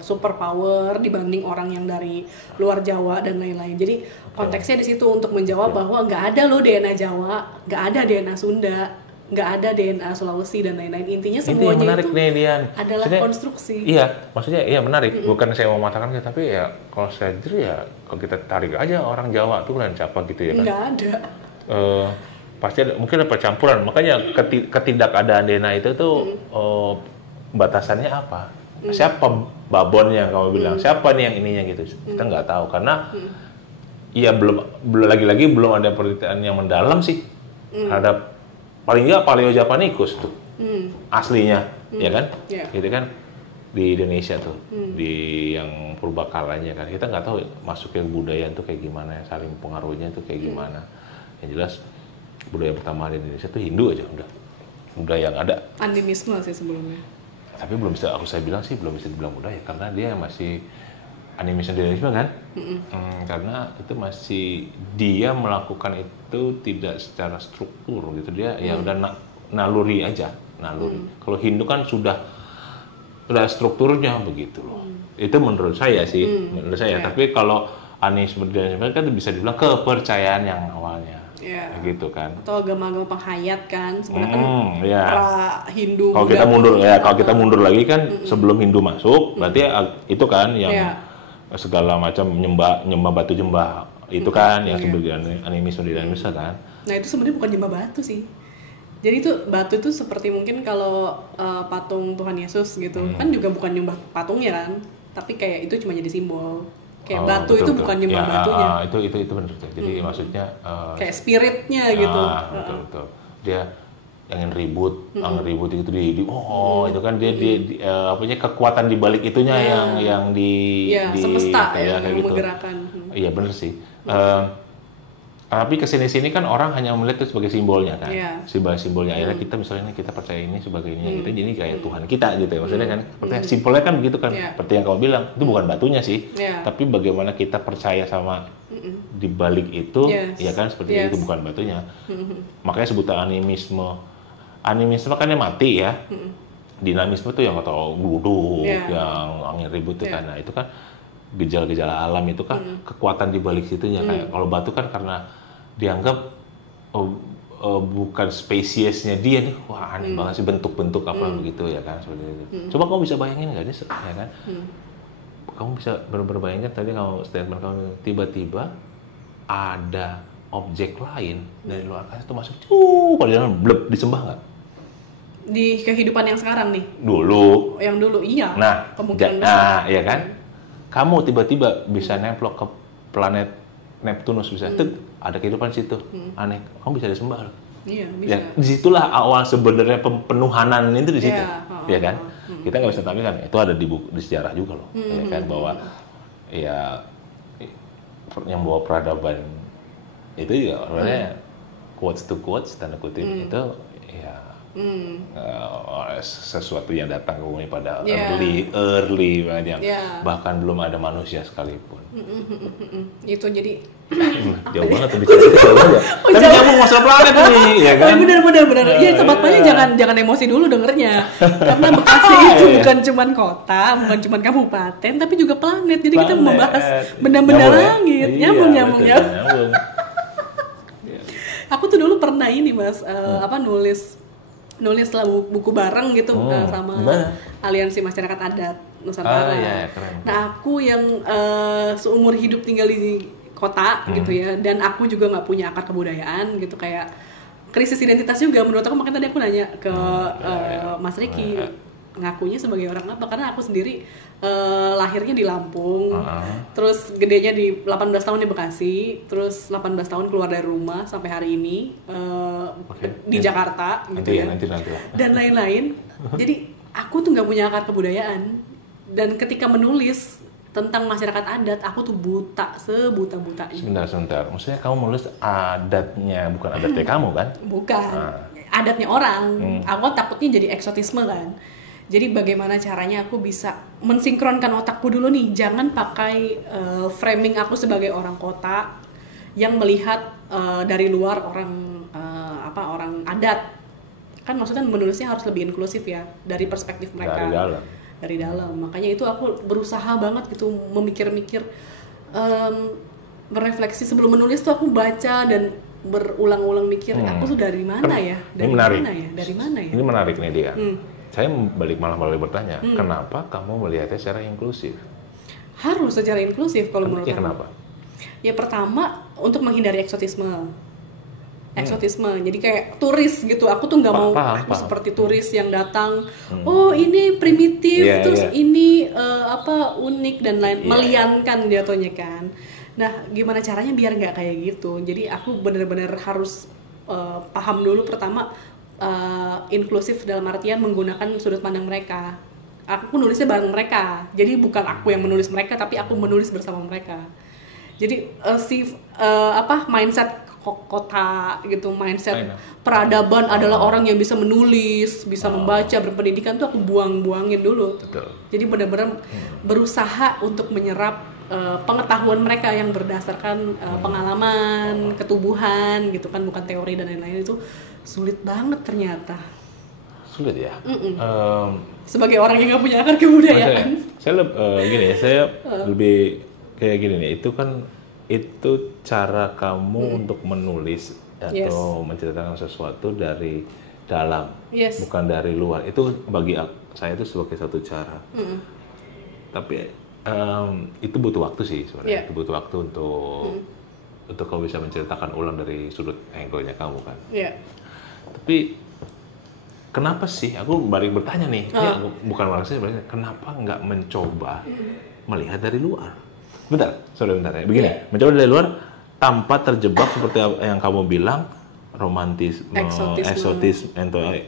super power dibanding orang yang dari luar Jawa dan lain-lain. Jadi konteksnya di situ untuk menjawab bahwa nggak ada loh DNA Jawa, nggak ada DNA Sunda, nggak ada DNA Sulawesi dan lain-lain. Intinya semuanya menarik itu nih, Dian. adalah maksudnya, konstruksi. Iya, maksudnya iya menarik. Bukan saya mau mengatakan tapi ya kalau saya jujur ya kalau kita tarik aja orang Jawa tuh kan siapa gitu ya kan. Nggak ada. Pasti mungkin ada percampuran. Makanya ketidakadaan DNA itu tuh batasannya apa? Siapa babon yang kamu bilang? Siapa nih yang ininya gitu? Kita nggak tahu karena ya belum lagi-lagi belum ada penelitian yang mendalam sih terhadap paling nggak Paleo Japanicus tuh aslinya, ya kan? Gitu kan di Indonesia tuh, di yang purbakalanya kan kita nggak tahu masuknya budaya tuh kayak gimana, saling pengaruhnya tuh kayak gimana. Yang jelas budaya pertama di Indonesia tuh Hindu aja udah yang ada. Animisme sih sebelumnya. Tapi saya bilang sih belum bisa dibilang budaya karena dia masih animisme kan, karena itu masih dia melakukan itu tidak secara struktur gitu, dia ya udah naluri aja. Kalau Hindu kan sudah strukturnya begitu loh. Itu menurut saya sih, Tapi kalau animisme kan bisa dibilang kepercayaan yang awalnya, gitu kan. Atau agama-agama penghayat kan, sebenarnya Hindu. Kalau kita mundur lagi kan sebelum Hindu masuk, berarti itu kan yang segala macam nyembah batu jembah itu kan yang sebagai animisme kan. Nah itu sebenarnya bukan nyembah batu sih. Jadi itu batu itu seperti mungkin kalau patung Tuhan Yesus gitu kan juga bukan nyembah patungnya kan, tapi kayak itu cuma jadi simbol. Kayak batu itu bukan nyembah batunya. Itu benar. Jadi maksudnya kayak spiritnya gitu. Betul. Dia yang ribut itu itu kan dia kekuatan di balik itunya yang di semesta yang gitu. Menggerakkan. Iya benar sih. Tapi kesini-sini kan orang hanya melihat itu sebagai simbolnya kan, simbolnya. Akhirnya kita misalnya kita percaya ini sebagai ini gitu, jadi kayak Tuhan kita gitu ya, maksudnya kan. Simpelnya kan begitu kan, seperti yang kamu bilang itu bukan batunya sih, tapi bagaimana kita percaya sama di balik itu, ya kan seperti itu bukan batunya. Makanya sebutan animisme kan yang mati ya. Dinamisme tuh yang atau duduk, yang angin ribut itu kan. Nah itu kan gejala-gejala alam itu kan kekuatan di balik situnya. Kayak kalau batu kan karena dianggap bukan spesiesnya dia nih, wah aneh banget sih bentuk-bentuk apa begitu ya kan seperti itu. Coba kamu bisa bayangin nggak nih, ya kan? Kamu bisa berbayangkan tadi kamu statement kamu tiba-tiba ada objek lain dari luar angkasa itu masuk, padahal bleb disembah nggak? Di kehidupan yang sekarang nih? Dulu. Yang dulu iya. Nah, kemungkinan besar. Ya kan? Kamu tiba-tiba bisa nemplok ke planet Neptunus bisa, ada kehidupan situ, aneh, kamu bisa disembah loh. Iya, bisa. Ya, disitulah awal sebenarnya penuhanan itu di situ, ya kan? Kita nggak bisa tampilkan, itu ada di sejarah juga loh, ya kan, bahwa ya yang bawa peradaban itu juga sebenarnya quotes to quotes tanda kutip itu ya sesuatu yang datang ke bumi pada early banget yang bahkan belum ada manusia sekalipun. Itu jadi jauh banget tuh bicara jauh banget. Tapi nyambung masalah planet nih, ya kan? Benar. Iya, sobat Panya jangan emosi dulu dengernya. Karena Bekasi itu bukan cuman kota, bukan cuman kabupaten, tapi juga planet. Jadi kita membahas benda-benda langit. Nyambung. Aku tuh dulu pernah ini Mas, nulis lah buku bareng gitu sama Aliansi Masyarakat Adat Nusantara. Keren. Nah aku yang seumur hidup tinggal di kota gitu ya, dan aku juga nggak punya akar kebudayaan gitu, kayak krisis identitas juga menurut aku. Makanya tadi aku nanya ke Mas Riki, ngakunya sebagai orang apa, karena aku sendiri lahirnya di Lampung, terus gedenya di 18 tahun di Bekasi, terus 18 tahun keluar dari rumah sampai hari ini di Jakarta gitu nanti. Dan lain-lain. Jadi aku tuh nggak punya akar kebudayaan, dan ketika menulis tentang masyarakat adat, aku tuh sebuta-butanya. Sebentar. Maksudnya kamu menulis adatnya, bukan adatnya kamu kan? Bukan. Adatnya orang. Aku takutnya jadi eksotisme kan. Jadi bagaimana caranya aku bisa mensinkronkan otakku dulu nih, jangan pakai framing aku sebagai orang kota yang melihat dari luar orang adat. Kan maksudnya menulisnya harus lebih inklusif ya, dari perspektif mereka. Dari dalam. Makanya itu aku berusaha banget gitu memikir-mikir, berefleksi sebelum menulis tuh aku baca dan berulang-ulang mikir, aku tuh dari mana ya? Dari mana ya? Ini menarik nih dia. Saya malah bertanya, kenapa kamu melihatnya secara inklusif? Harus secara inklusif kalau menurut aku. Kenapa? Ya pertama untuk menghindari eksotisme. Jadi kayak turis gitu, aku tuh nggak mau seperti turis yang datang, oh ini primitif, terus ini unik dan lain, meliankan jatuhnya kan. Nah gimana caranya biar nggak kayak gitu? Jadi aku benar-benar harus paham dulu pertama, inklusif dalam artian menggunakan sudut pandang mereka. Aku nulisnya bareng mereka, jadi bukan aku yang menulis mereka, tapi aku menulis bersama mereka. Jadi mindset kota gitu, mindset peradaban adalah orang yang bisa menulis, bisa membaca, berpendidikan tuh aku buang-buangin dulu. Betul. Jadi benar-benar berusaha untuk menyerap pengetahuan mereka yang berdasarkan pengalaman, ketubuhan gitu kan, bukan teori dan lain-lain. Itu sulit banget ternyata. Sulit ya? Sebagai orang yang nggak punya akar kebudayaan. Saya lebih kayak gini nih, itu cara kamu untuk menulis atau menceritakan sesuatu dari dalam, bukan dari luar. Itu bagi saya itu sebagai satu cara. Tapi itu butuh waktu sih sebenarnya. Itu butuh waktu untuk kamu bisa menceritakan ulang dari sudut angle-nya kamu kan. Tapi kenapa sih? Aku balik bertanya nih. Ini aku bukan maksudnya sebenarnya. Kenapa nggak mencoba melihat dari luar? Bentar ya. Begini, mencoba dari luar tanpa terjebak seperti yang kamu bilang, romantisme,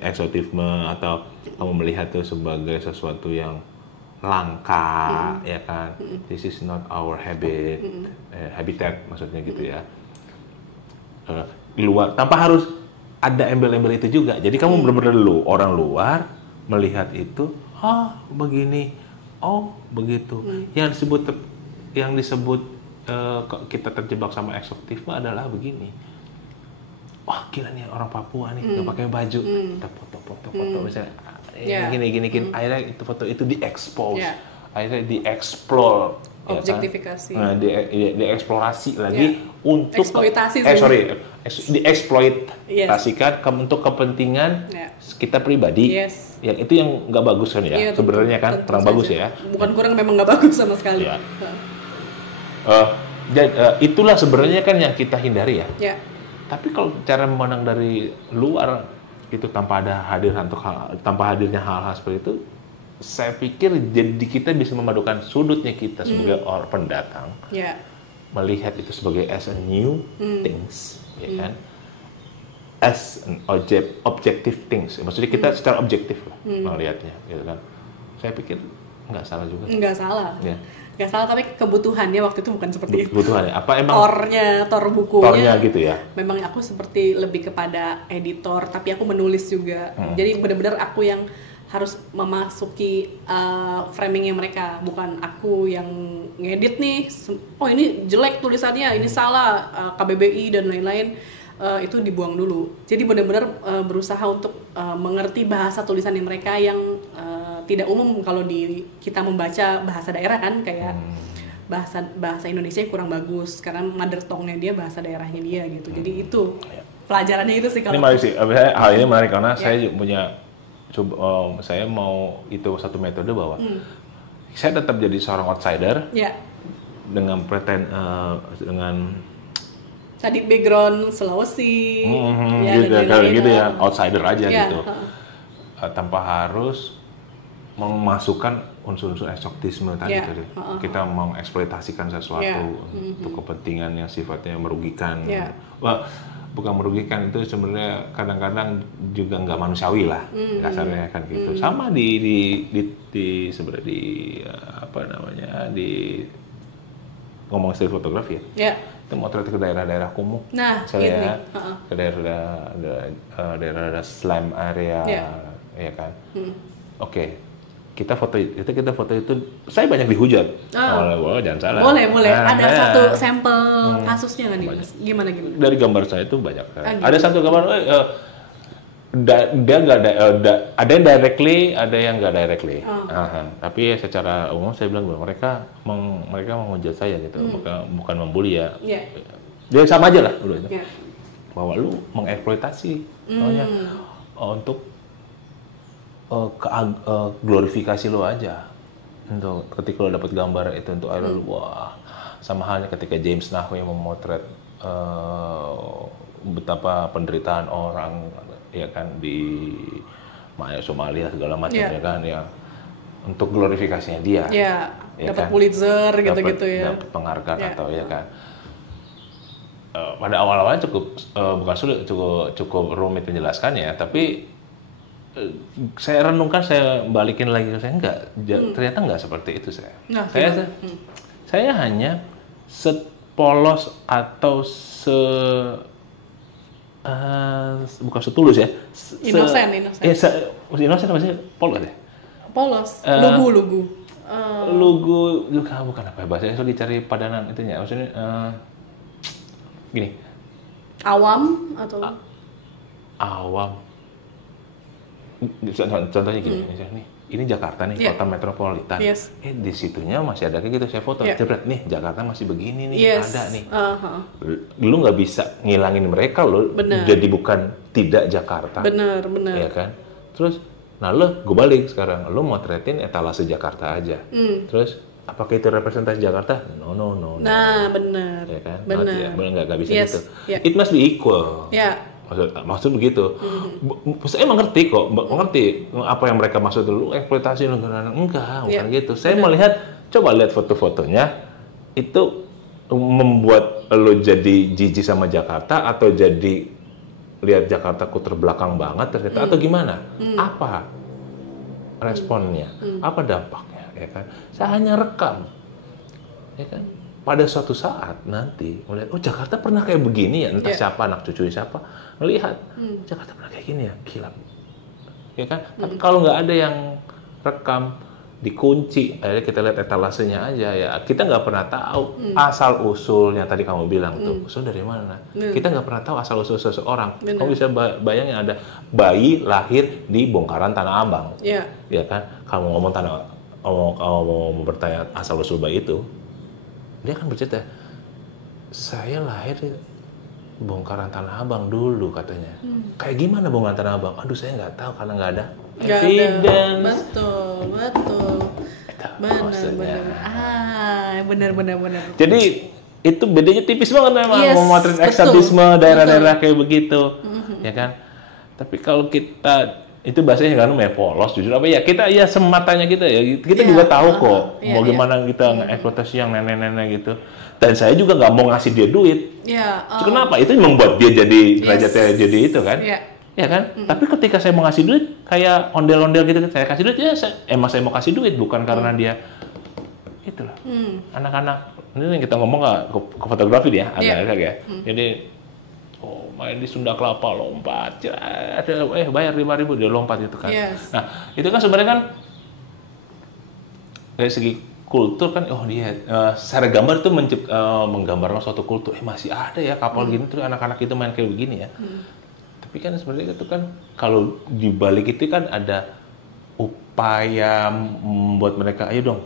eksotisme, atau kamu melihat itu sebagai sesuatu yang langka, ya kan? This is not our habitat maksudnya gitu ya. Di luar, tanpa harus ada embel-embel itu juga. Jadi kamu benar-benar orang luar melihat itu, begini, begitu. Yang disebut kita terjebak sama eksotisme adalah begini. Wah gila nih orang Papua nih nggak pakai baju, kita foto misalnya gini. Akhirnya itu foto itu diekspos, akhirnya dieksplor, objektifikasi, dieksplorasi lagi untuk eksploitasi, dieksploitasikan untuk kepentingan kita pribadi. Yang itu yang nggak bagus kan ya, sebenarnya kan kurang bagus ya. Bukan kurang, memang nggak bagus sama sekali. Itulah sebenarnya kan yang kita hindari ya. Tapi kalau cara memandang dari luar itu tanpa hadirnya hal-hal seperti itu, saya pikir jadi kita bisa memadukan sudutnya kita sebagai orang pendatang, melihat itu sebagai as a new things, ya kan, as an objective things. Maksudnya kita secara objektif lah melihatnya, gitu kan. Saya pikir nggak salah juga. Nggak salah. Ya. Nggak salah, tapi kebutuhannya waktu itu bukan seperti itu. Kebutuhannya apa emang? Tor bukunya. Tornya gitu ya. Memang aku seperti lebih kepada editor, tapi aku menulis juga. Jadi benar-benar aku yang harus memasuki framingnya mereka, bukan aku yang ngedit nih. Oh ini jelek tulisannya, ini salah KBBI dan lain-lain. Itu dibuang dulu. Jadi benar-benar berusaha untuk mengerti bahasa tulisannya mereka yang tidak umum kalau kita membaca bahasa daerah kan, kayak bahasa Indonesia kurang bagus karena mother tongue-nya dia bahasa daerahnya dia gitu. Jadi itu pelajarannya itu sih kalau. Ini menarik sih. Hal ini menarik karena saya punya saya mau itu satu metode bahwa saya tetap jadi seorang outsider dengan dengan tadi background Sulawesi, gitu, kalau gitu ya outsider aja gitu, tanpa harus memasukkan unsur-unsur eksotisme tadi. Kita mengeksploitasikan sesuatu untuk kepentingan yang sifatnya merugikan. Wah, bukan merugikan, itu sebenarnya kadang-kadang juga nggak manusiawi lah kasarnya kan gitu. Sama di sebenarnya apa namanya di ngomong still fotografi ya. Itu motret ke daerah-daerah kumuh, saya ke daerah slum area, ya kan. Oke, kita foto itu, saya banyak dihujat. Jangan salah. Boleh. Ada satu sampel kasusnya nggak nih, Mas? Gimana? Dari gambar saya itu banyak. Ada satu gambar, dia nggak ada yang directly, ada yang nggak directly. Tapi secara umum saya bilang bahwa mereka menghujat saya gitu, bukan membuli ya. Dia sama aja lah dulu itu. Bahwa lu mengeksploitasi, untuk glorifikasi lu aja. Untuk ketika lu dapat gambar itu untuk lu, wah, sama halnya ketika James Nahwe memotret betapa penderitaan orang ya kan di Somalia segala macam ya kan ya, untuk glorifikasinya dia dapat kan? Pulitzer gitu-gitu ya, dapat penghargaan atau ya kan. Pada awal-awalnya bukan sulit, cukup rumit menjelaskannya, tapi saya renungkan, saya balikin lagi, saya ternyata nggak seperti itu saya hanya sepolos atau bukan setulus ya. Inosen. Inosen apa sih? Polos ya? Polos. Lugu juga bukan apa ya bahasanya, lagi cari padanan itunya. Maksudnya gini. Awam atau? Awam. Contohnya gini, ini Jakarta nih, kota metropolitan. Di situnya masih ada kayak gitu, saya foto. Jebret nih, Jakarta masih begini nih, ada nih. Lu nggak bisa ngilangin mereka, lo jadi bukan tidak Jakarta. Bener. Ya kan? Terus, gue balik sekarang, lu motretin etalase Jakarta aja. Terus, apakah itu representasi Jakarta? No. Nah, bener. Ya kan? Bener. Nggak bisa gitu. It must be equal. Maksud begitu. Saya mengerti apa yang mereka maksud dulu, eksploitasi negara. Enggak, bukan gitu. Saya melihat, coba lihat foto-fotonya, itu membuat lo jadi jijik sama Jakarta, atau jadi lihat Jakartaku terbelakang banget ternyata, atau gimana? Apa responnya? Apa dampaknya? Ya kan? Saya hanya rekam, ya kan? Pada suatu saat nanti melihat, oh Jakarta pernah kayak begini ya, entah siapa, anak cucu siapa, melihat Jakarta pernah kayak gini ya, gila, ya kan? Tapi kalau nggak ada yang rekam, dikunci, akhirnya kita lihat etalasenya aja ya, kita nggak pernah tahu asal usulnya. Tadi kamu bilang tuh, usul dari mana? Kita nggak pernah tahu asal usul seseorang. Kamu bisa bayangin ada bayi lahir di bongkaran Tanah Abang, ya kan? Kamu ngomong mau bertanya asal usul bayi itu, dia akan bercerita, saya lahir di bongkaran Tanah Abang dulu katanya. Kayak gimana bongkaran Tanah Abang? Aduh, saya nggak tahu karena nggak ada evidence. Benar. Jadi itu bedanya tipis banget memang, memotret eksotisme daerah-daerah kayak begitu, ya kan? Tapi kalau kita itu bahasanya kan polos, jujur apa ya, kita ya sematanya kita juga tahu kok mau gimana kita nge-eksploitasi yang nenek-nenek gitu. Dan saya juga nggak mau ngasih dia duit. Kenapa? Itu membuat dia jadi derajatnya jadi itu kan? Ya Ya kan? Tapi ketika saya mau ngasih duit, kayak ondel-ondel gitu, saya kasih duit, ya emang saya mau kasih duit, bukan karena dia, itulah. Anak-anak, ini yang kita ngomong ke fotografi dia, agak-agak ya. Jadi, main di Sunda Kelapa, lompat, bayar 5.000, dia lompat itu kan. Yes. Nah, itu kan sebenarnya kan, dari segi kultur kan, dia secara gambar itu menggambarkan suatu kultur. Masih ada ya kapal gini, terus anak-anak itu main kayak begini ya. Tapi kan sebenarnya itu kan kalau dibalik itu kan ada upaya membuat mereka, ayo dong,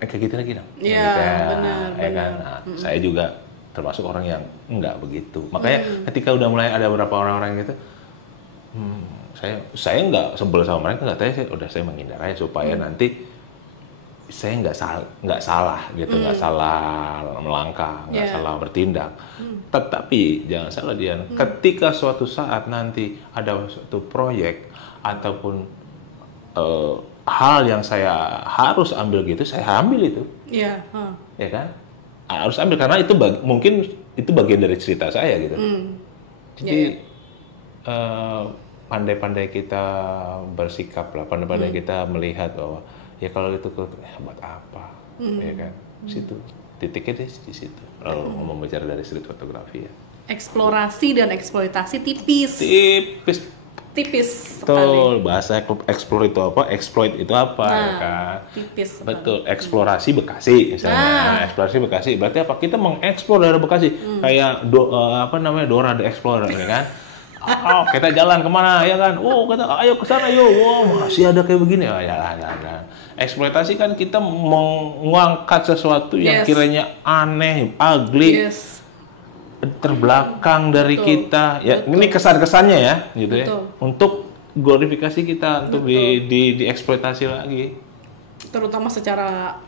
kayak gitu lagi dong. Iya, benar. Kan? Nah, saya juga termasuk orang yang enggak begitu. Makanya ketika udah mulai ada beberapa orang-orang gitu, saya enggak sebel sama mereka, saya menghindar aja supaya nanti saya nggak salah gitu, nggak salah melangkah, nggak salah bertindak. Tetapi jangan salah Dian, ketika suatu saat nanti ada suatu proyek ataupun hal yang saya harus ambil gitu, saya ambil itu. Iya. Ya kan? Harus ambil karena itu mungkin itu bagian dari cerita saya gitu. Jadi pandai-pandai kita bersikap lah, pandai-pandai kita melihat bahwa ya kalau itu buat apa, ya kan? Situ titiknya di situ. Lalu ngomong bicara dari street fotografi ya. Eksplorasi dan eksploitasi tipis. Betul, bahasa explore itu apa, exploit itu apa, ya kan? Tipis. Betul, eksplorasi Bekasi misalnya. Eksplorasi Bekasi berarti apa? Kita mengeksplor daerah Bekasi. Kayak Dora the Explorer, ya kan? Kita jalan kemana, ya kan? Kita ayo ke sana yuk. Masih ada kayak begini. Ya. Eksploitasi kan kita mengangkat sesuatu yang kiranya aneh, ugly. Terbelakang dari kita, ya ini kesan-kesannya ya, gitu ya, untuk glorifikasi kita, untuk dieksploitasi lagi, terutama secara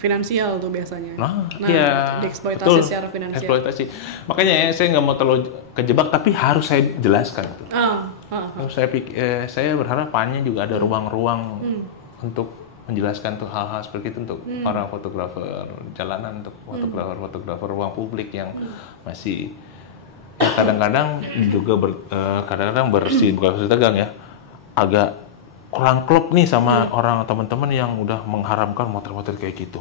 finansial tuh biasanya. Iya, dieksploitasi secara finansial. Eksploitasi. Makanya saya nggak mau terlalu kejebak, tapi harus saya jelaskan. Saya berharap Panya juga ada ruang-ruang untuk menjelaskan tuh hal-hal seperti itu untuk para fotografer jalanan, untuk fotografer ruang publik yang masih kadang-kadang juga kadang-kadang bukan tegang ya, agak kurang klop nih sama orang teman-teman yang udah mengharamkan motret-motret kayak gitu.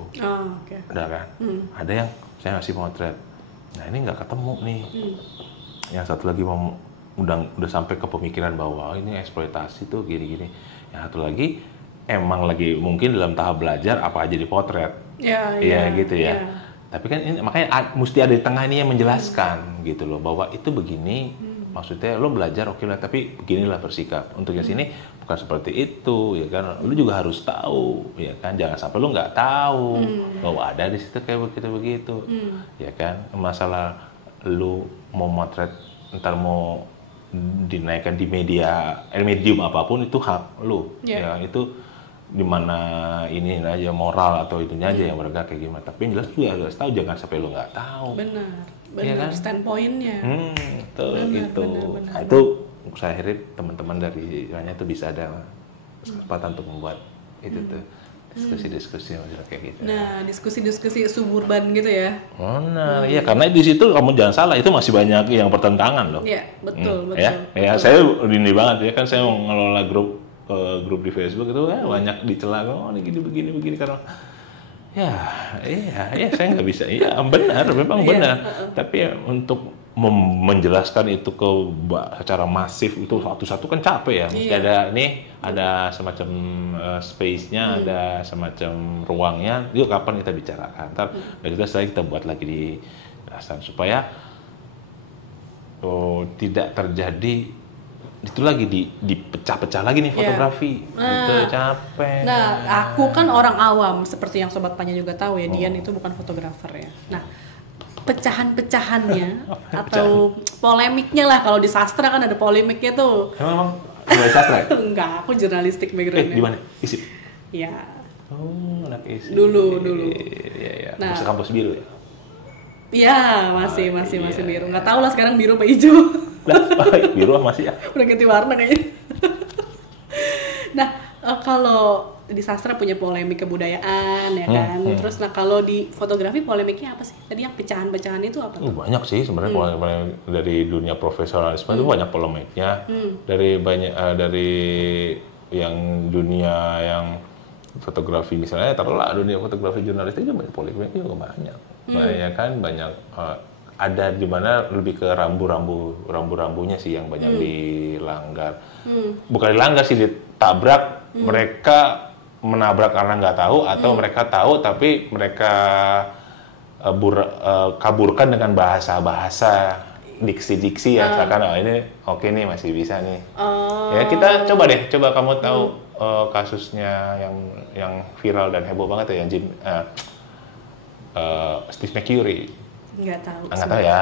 Ada kan? Ada yang saya ngasih motret, nah ini nggak ketemu nih. Yang satu lagi udah sampai ke pemikiran bahwa ini eksploitasi tuh gini-gini. Yang satu lagi emang lagi mungkin dalam tahap belajar apa aja dipotret, gitu ya. Tapi kan ini makanya mesti ada di tengah ini yang menjelaskan gitu loh, bahwa itu begini, maksudnya lo belajar oke lah, tapi beginilah bersikap. Untuk yang sini bukan seperti itu, ya kan. Lo juga harus tahu, ya kan. Jangan sampai lo nggak tahu bahwa ada di situ kayak begitu, ya kan. Masalah lo mau motret, ntar mau dinaikkan di medium apapun itu hak lo, ya itu dimana ini aja moral atau itunya aja yang mereka kayak gimana. Tapi yang jelas lu harus tahu, jangan sampai lu nggak tahu. Benar ya kan? Standpointnya. Gitu. Nah, itu saya harap teman-teman dari Panya itu bisa ada kesempatan untuk membuat itu tuh diskusi-diskusi kayak gitu. Nah, diskusi-diskusi suburban gitu ya. Iya, karena di situ kamu jangan salah, itu masih banyak yang pertentangan loh. Iya, betul. Ya, saya ini banget ya kan, saya mau ngelola grup di Facebook itu banyak dicela, ini begini karena saya nggak bisa. Iya benar, memang benar. Tapi untuk menjelaskan itu secara masif itu satu-satu kan capek ya. Mesti ada semacam space-nya, ada semacam ruangnya. Yuk kapan kita bicarakan. Ntar setelah kita buat lagi di dasar supaya tidak terjadi itu lagi dipecah-pecah lagi nih fotografi. Itu capek. Nah, aku kan orang awam seperti yang Sobat Panya juga tahu ya, Dian itu bukan fotografer ya. Nah, pecahan-pecahannya atau polemiknya lah, kalau di sastra kan ada polemiknya tuh. Emang sastra ya? Enggak, aku jurnalistik background-nya. Di mana? ISIP? Iya. Anak ISIP. Dulu. Iya. Nah, kampus biru ya? Iya, masih biru. Nggak tahu lah sekarang biru apa hijau. Biru masih ya? Udah ganti warna kayaknya. Nah, Kalau di sastra punya polemik kebudayaan ya kan. Terus nah kalau di fotografi polemiknya apa sih? Tadi yang pecahan-pecahan itu apa tuh? Banyak sih sebenarnya polemik dari dunia profesionalisme itu banyak polemiknya. Dari banyak dari yang dunia yang fotografi misalnya taruhlah dunia fotografi jurnalistik juga banyak polemiknya juga banyak. Banyak kan banyak ada di mana lebih ke rambu-rambunya sih yang banyak dilanggar. Bukan dilanggar sih ditabrak. Mereka menabrak karena nggak tahu atau mereka tahu tapi mereka kaburkan dengan bahasa-bahasa diksi-diksi ya misalkan ini oke nih masih bisa nih. Ya kita coba kamu tahu kasusnya yang viral dan heboh banget ya yang Steve McCurry. Nggak tahu. Nggak tahu ya.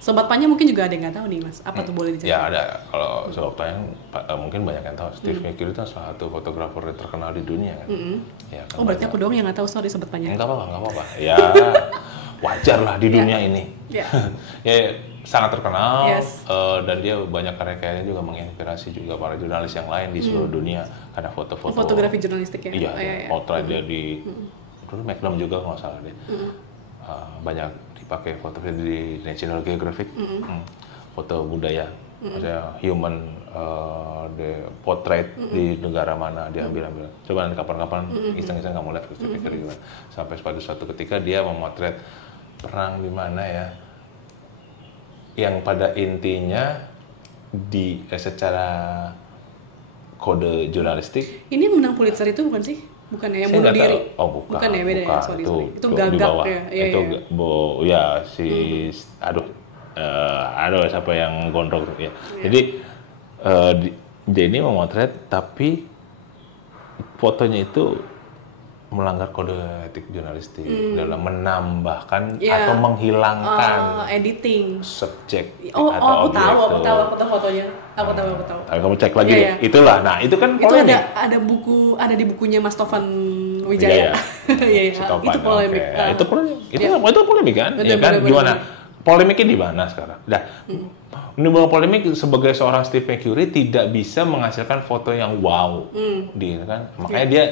Sobat Panya mungkin juga ada yang nggak tahu nih mas. Apa tuh boleh diceritain? Ya ada. Kalau sobat Panya mungkin banyak yang tahu. Steve McCurry itu salah satu fotografer yang terkenal di dunia kan. Ya, kan berarti aku doang yang nggak tahu, sorry Sobat Panya. Nggak apa-apa. Ya wajar lah di dunia ini. Ya sangat terkenal. Dan dia banyak karya-karyanya juga menginspirasi juga para jurnalis yang lain di seluruh dunia karena foto-foto. Fotografi jurnalistik ya. Iya. Potret dia di dulu Magnum juga kalau nggak salah dia. Banyak dipakai foto di National Geographic, foto budaya, maksudnya human the portrait di negara mana dia ambil. Coba nanti kapan-kapan iseng-iseng kamu lihat sampai suatu ketika dia memotret perang di mana ya, yang pada intinya secara kode jurnalistik. Ini yang menang Pulitzer itu bukan sih? Bukan ya, yang bunuh diri? Bukan ya, beda ya, sorry. Itu gagak ya. Aduh siapa yang gondrong ya. Jadi dia ini memotret tapi fotonya itu melanggar kode etik jurnalistik dalam menambahkan atau menghilangkan editing subjek atau objek. Aku tahu fotonya. Aku tahu. Tapi kamu cek lagi deh. Itulah. Nah, itu kan polemik. Itu ada di bukunya Mas Taufan Wijaya. Itu polemik. Itu polemik kan? Ya kan? Gimana? Polemiknya di mana sekarang? Menimbulkan polemik sebagai seorang Steve McCurry tidak bisa menghasilkan foto yang wow. Kan? Makanya dia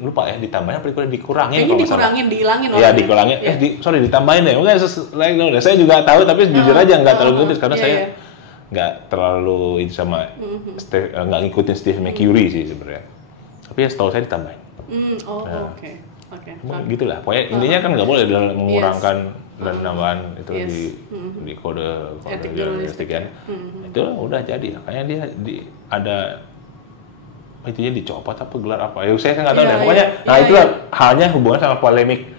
lupa ya ditambahnya apa dikurangin kalau dikurangin dihilangin ya dikurangin ditambahin deh mungkin saya juga tahu tapi jujur aja nggak terlalu ngikutin karena saya nggak terlalu itu sama nggak ngikutin Steve McCurry sih sebenarnya tapi ya setahu saya ditambahin oke. Gitulah pokoknya intinya kan nggak boleh mengurangkan dan nambahan itu di kode jurnalistik kan itu udah jadi makanya dia ada itunya dicopot apa gelar apa ya saya nggak tahu deh pokoknya itulah halnya hubungan sama polemik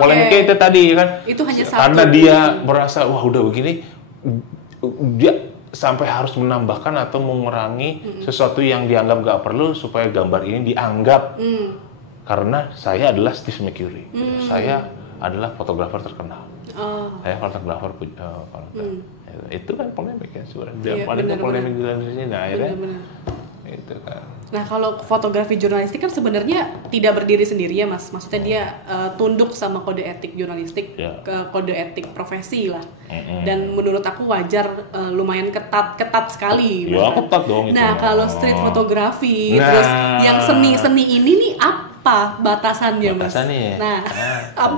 polemiknya itu tadi kan itu hanya karena dia merasa wah udah begini dia sampai harus menambahkan atau mengurangi sesuatu yang dianggap nggak perlu supaya gambar ini dianggap karena saya adalah Steve McCurry saya adalah fotografer terkenal saya fotografer itu kan polemik ya sebenarnya paling polemik di sini akhirnya itu kan. Nah kalau fotografi jurnalistik kan sebenarnya tidak berdiri sendiri ya mas, maksudnya dia tunduk sama kode etik jurnalistik, ke kode etik profesi lah. Dan menurut aku wajar lumayan ketat sekali. Ya ketat dong. Nah kalau street fotografi, terus yang seni ini nih apa batasannya mas? Nah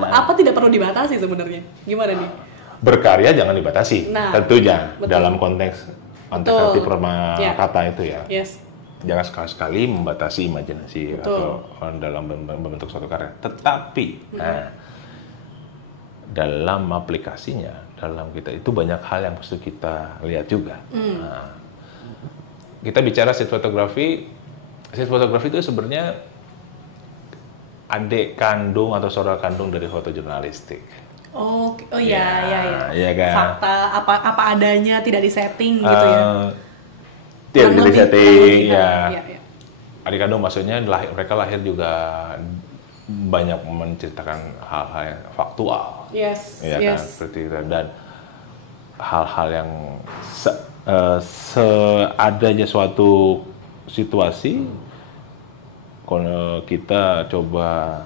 apa tidak perlu dibatasi sebenarnya? Gimana nih? Berkarya jangan dibatasi, tentunya betul. Dalam konteks arti perma kata itu ya. Jangan sekali-sekali membatasi imajinasi atau dalam membentuk suatu karya. Tetapi, dalam aplikasinya, dalam kita itu banyak hal yang mesti kita lihat juga. Nah, kita bicara street photography itu sebenarnya adik kandung atau saudara kandung dari foto jurnalistik. Iya kan. Fakta apa adanya tidak disetting gitu ya. Tidak disetting ya. Adik kandung maksudnya mereka lahir juga banyak menceritakan hal-hal yang faktual. Kan seperti itu dan hal-hal yang seadanya suatu situasi kalau kita coba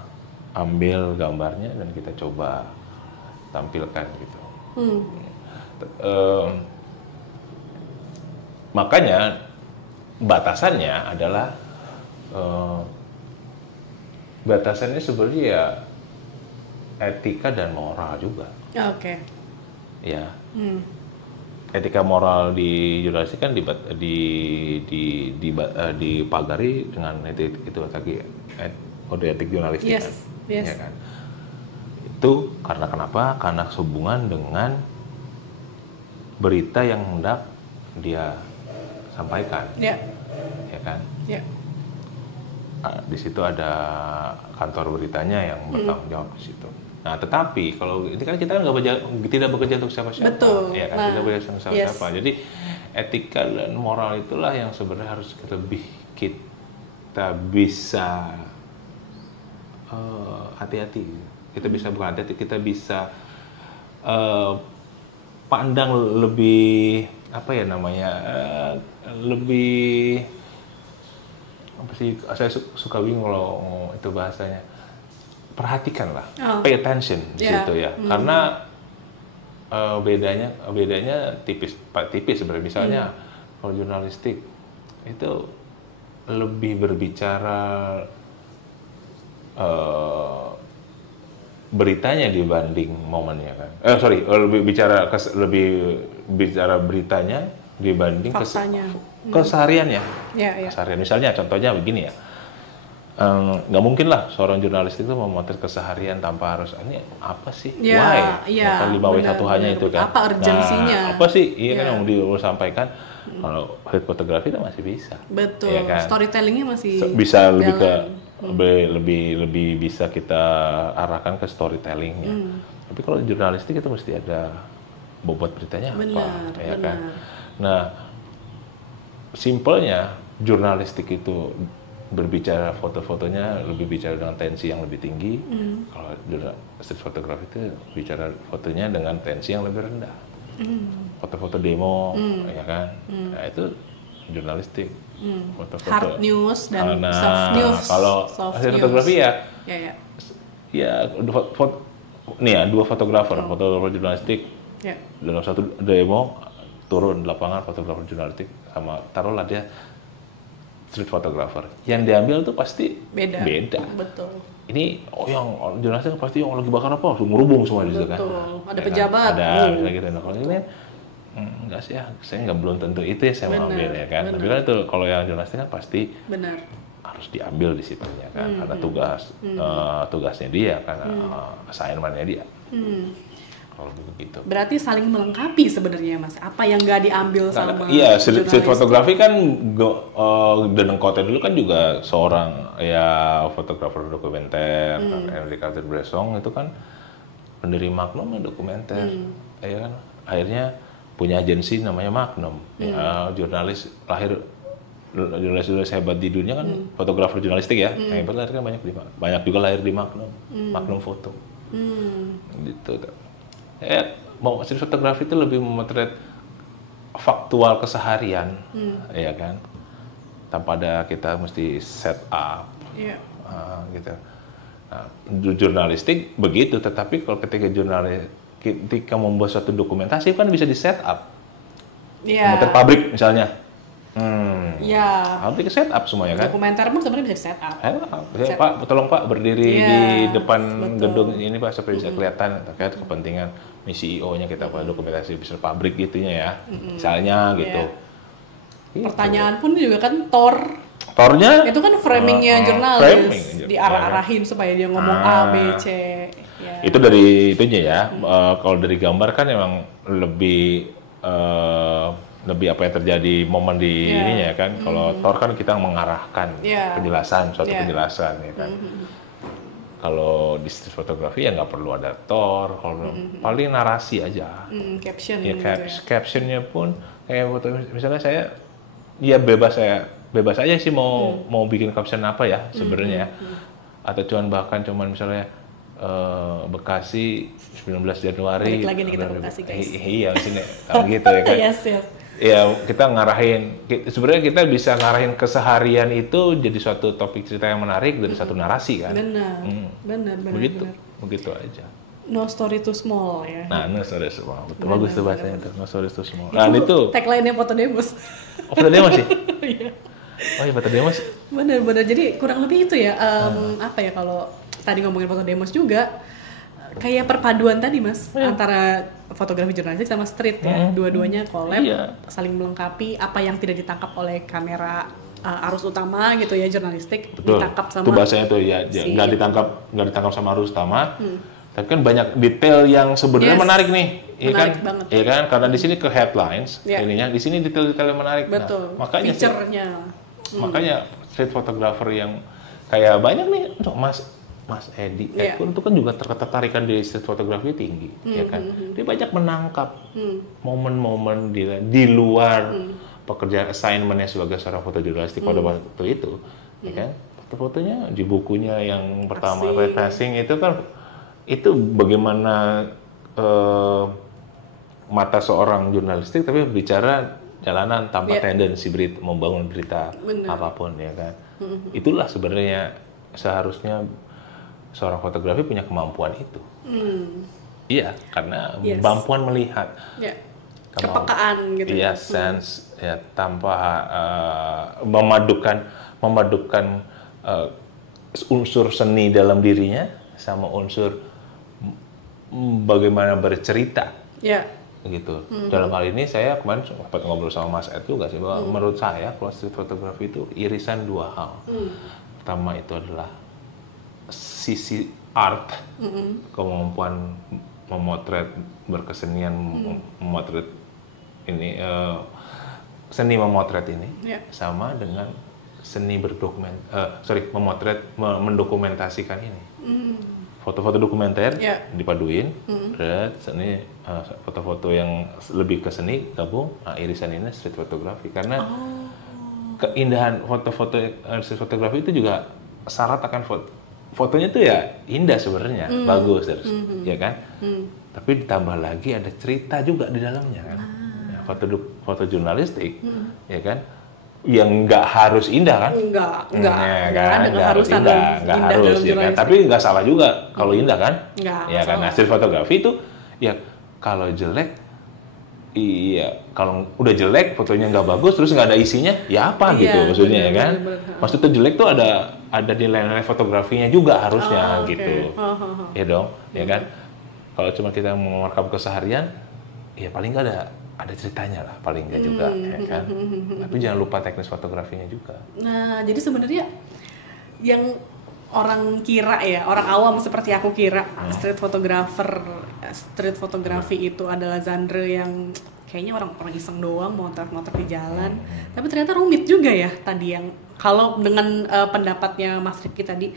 ambil gambarnya dan kita coba tampilkan gitu. Makanya batasannya adalah batasannya sebenarnya ya etika dan moral juga. Oke. Ya. Etika moral di jurnalistik kan dipagari dengan itu tadi kode etik jurnalistik kan. Yes. Ya kan. Itu karena kenapa? Karena sehubungan dengan berita yang hendak dia sampaikan. Ya. Ya kan? Ya. Di situ ada kantor beritanya yang bertanggung jawab di situ. Nah, tetapi kalau ini kan kita tidak bekerja untuk siapa-siapa, betul. Ya kan? Tidak bekerja untuk siapa-siapa. Jadi etika dan moral itulah yang sebenarnya harus lebih kita bisa hati-hati. Kita bisa bukan hati-hati, kita bisa pandang lebih apa ya namanya lebih apa sih, saya suka bingung kalau itu bahasanya, perhatikan lah, pay attention di situ ya, karena bedanya tipis sebenarnya. Misalnya kalau jurnalistik itu lebih berbicara beritanya dibanding momennya kan, lebih bicara beritanya dibanding kesehariannya. Keseharian. Misalnya contohnya begini ya, nggak mungkin lah seorang jurnalis itu memotret keseharian tanpa harus ini apa sih, why, kan 5W1H-nya itu kan, apa urgensinya, apa sih, kan yang mau sampaikan. Kalau head fotografi itu masih bisa, betul, ya kan? Storytellingnya masih bisa lebih ke lebih bisa kita arahkan ke storytellingnya. Tapi kalau jurnalistik itu mesti ada bobot beritanya apa, ya kan? Nah, simpelnya jurnalistik itu berbicara foto-fotonya lebih bicara dengan tensi yang lebih tinggi. Kalau street photography itu bicara fotonya dengan tensi yang lebih rendah. Foto-foto demo, ya kan? Nah, itu jurnalistik. Foto-foto hard news dan soft news. Kalau hasil fotografi ya dua fotografer jurnalistik dalam satu demo turun di lapangan, fotografer jurnalistik sama taruhlah dia street photographer. Yang diambil tuh pasti beda. Betul. Ini yang jurnalistik pasti yang lagi bakar apa, ngerubung semua di situ kan. Ada pejabat. Ada gitu. Nah, kalau ini enggak sih ya, saya belum tentu itu ya saya mau ambil ya kan. Tapi kan itu kalau yang jurnalistik kan pasti harus diambil di situnya kan. Ada tugasnya dia kan, assignment-nya dia. Kalau begitu. Berarti saling melengkapi sebenarnya Mas. Apa yang nggak diambil sama street fotografi kan Danang Kote dulu kan juga seorang ya fotografer dokumenter. Henry Cartier Bresson itu kan pendiri Magnum dokumenter. Ya kan? Akhirnya punya agensi namanya Magnum. Jurnalis hebat di dunia kan fotografer jurnalistik ya. Hebat lahir kan banyak juga lahir di Magnum Foto. Gitu. Mau street fotografi itu lebih memotret faktual keseharian, ya kan, tanpa ada kita mesti set up, gitu. Nah, jurnalistik begitu, tetapi kalau ketika membuat suatu dokumentasi kan bisa di set up, memotret pabrik misalnya. Pabrik set up semuanya kan. Dokumenter pun sebenarnya bisa di set up. Pak, tolong Pak berdiri di depan gedung ini Pak supaya bisa kelihatan terkait kepentingan CEO-nya kita pada dokumentasi bisa pabrik gitunya ya. Misalnya gitu. Pertanyaan pun juga kan Tornya itu kan framingnya jurnalis, diarah-arahin supaya dia ngomong A, B, C. Itu dari itunya ya. Kalau dari gambar kan emang lebih apa yang terjadi momen di ininya kan. Kalau Tor kan kita mengarahkan penjelasan, suatu penjelasan ya kan. Kalau di street fotografi ya nggak perlu ada Tor, kalau paling narasi aja. Caption. Captionnya pun kayak foto, misalnya saya bebas aja sih mau bikin caption apa ya sebenarnya. Atau cuman misalnya Bekasi 19 Januari. Balik lagi nih kita Bekasi guys. Iya sini gitu ya kan. Yes. Ya kita sebenarnya kita bisa ngarahin keseharian itu jadi suatu topik cerita yang menarik dari satu narasi kan. Benar. Begitu aja. No story too small ya. Nah, no story too small. Betul, bagus tuh bahasanya itu. No story too small. Itu tagline-nya Foto Demos. Foto Demos sih? Iya. Oh iya, foto demos. Bener-bener, jadi kurang lebih itu ya, apa ya, kalau tadi ngomongin foto demos juga kayak perpaduan tadi mas, antara fotografi jurnalistik sama street ya, dua-duanya collab, saling melengkapi. Apa yang tidak ditangkap oleh kamera arus utama gitu ya, jurnalistik, betul, ditangkap sama itu bahasanya tuh ya, nggak ditangkap sama arus utama. Tapi kan banyak detail yang sebenarnya menarik nih, ya kan? Banget. Ya kan? Karena di sini ke headlines, ininya di sini detail-detail yang menarik. Betul. Nah, makanya feature-nya. Makanya street photographer yang kayak banyak nih, untuk Mas Edi Ekun itu kan juga tertarikan di street photography tinggi, ya kan? Dia banyak menangkap momen-momen di luar pekerjaan assignment-nya sebagai seorang fotojurnalistik pada waktu itu, ya kan? Foto-fotonya di bukunya yang pertama Retracing itu kan, itu bagaimana mata seorang jurnalistik tapi bicara jalanan tanpa tendensi membangun berita apapun, ya kan? Itulah sebenarnya seharusnya seorang fotografi punya kemampuan itu. Iya, karena kemampuan melihat, kepekaan gitu. Iya, sense ya, tanpa memadukan unsur seni dalam dirinya sama unsur bagaimana bercerita. Gitu. Dalam hal ini saya kemarin sempat ngobrol sama Mas Ed juga sih, bahwa menurut saya kalau street photography itu irisan dua hal. Pertama itu adalah sisi art, kemampuan memotret, berkesenian memotret ini, seni memotret ini, sama dengan seni memotret, mendokumentasikan ini. Foto-foto dokumenter dipaduin, seni foto-foto yang lebih ke seni gabung, irisan ini street photography. Karena keindahan foto-foto street photography itu juga syarat akan fotonya tuh ya indah sebenarnya, bagus terus, ya kan? Tapi ditambah lagi ada cerita juga di dalamnya kan. Ya, foto jurnalistik, ya kan? Yang nggak harus indah kan? Nggak harus indah, ya kan? Tapi nggak salah juga kalau indah kan? Ya kan? Nah, street photography itu ya kalau jelek, kalau udah jelek fotonya nggak bagus terus nggak ada isinya, ya apa gitu maksudnya, ya kan? Maksudnya jelek tuh ada nilai-nilai fotografinya juga harusnya gitu, ya dong, ya kan? Kalau cuma kita merekam keseharian, ya paling nggak ada ceritanya lah, paling nggak juga, ya kan? Tapi jangan lupa teknis fotografinya juga. Nah, jadi sebenarnya yang orang kira ya, orang awam seperti aku kira street photography itu adalah genre yang kayaknya orang iseng doang, motret-motret di jalan. Tapi ternyata rumit juga ya tadi, yang kalau dengan pendapatnya Mas Rifki tadi,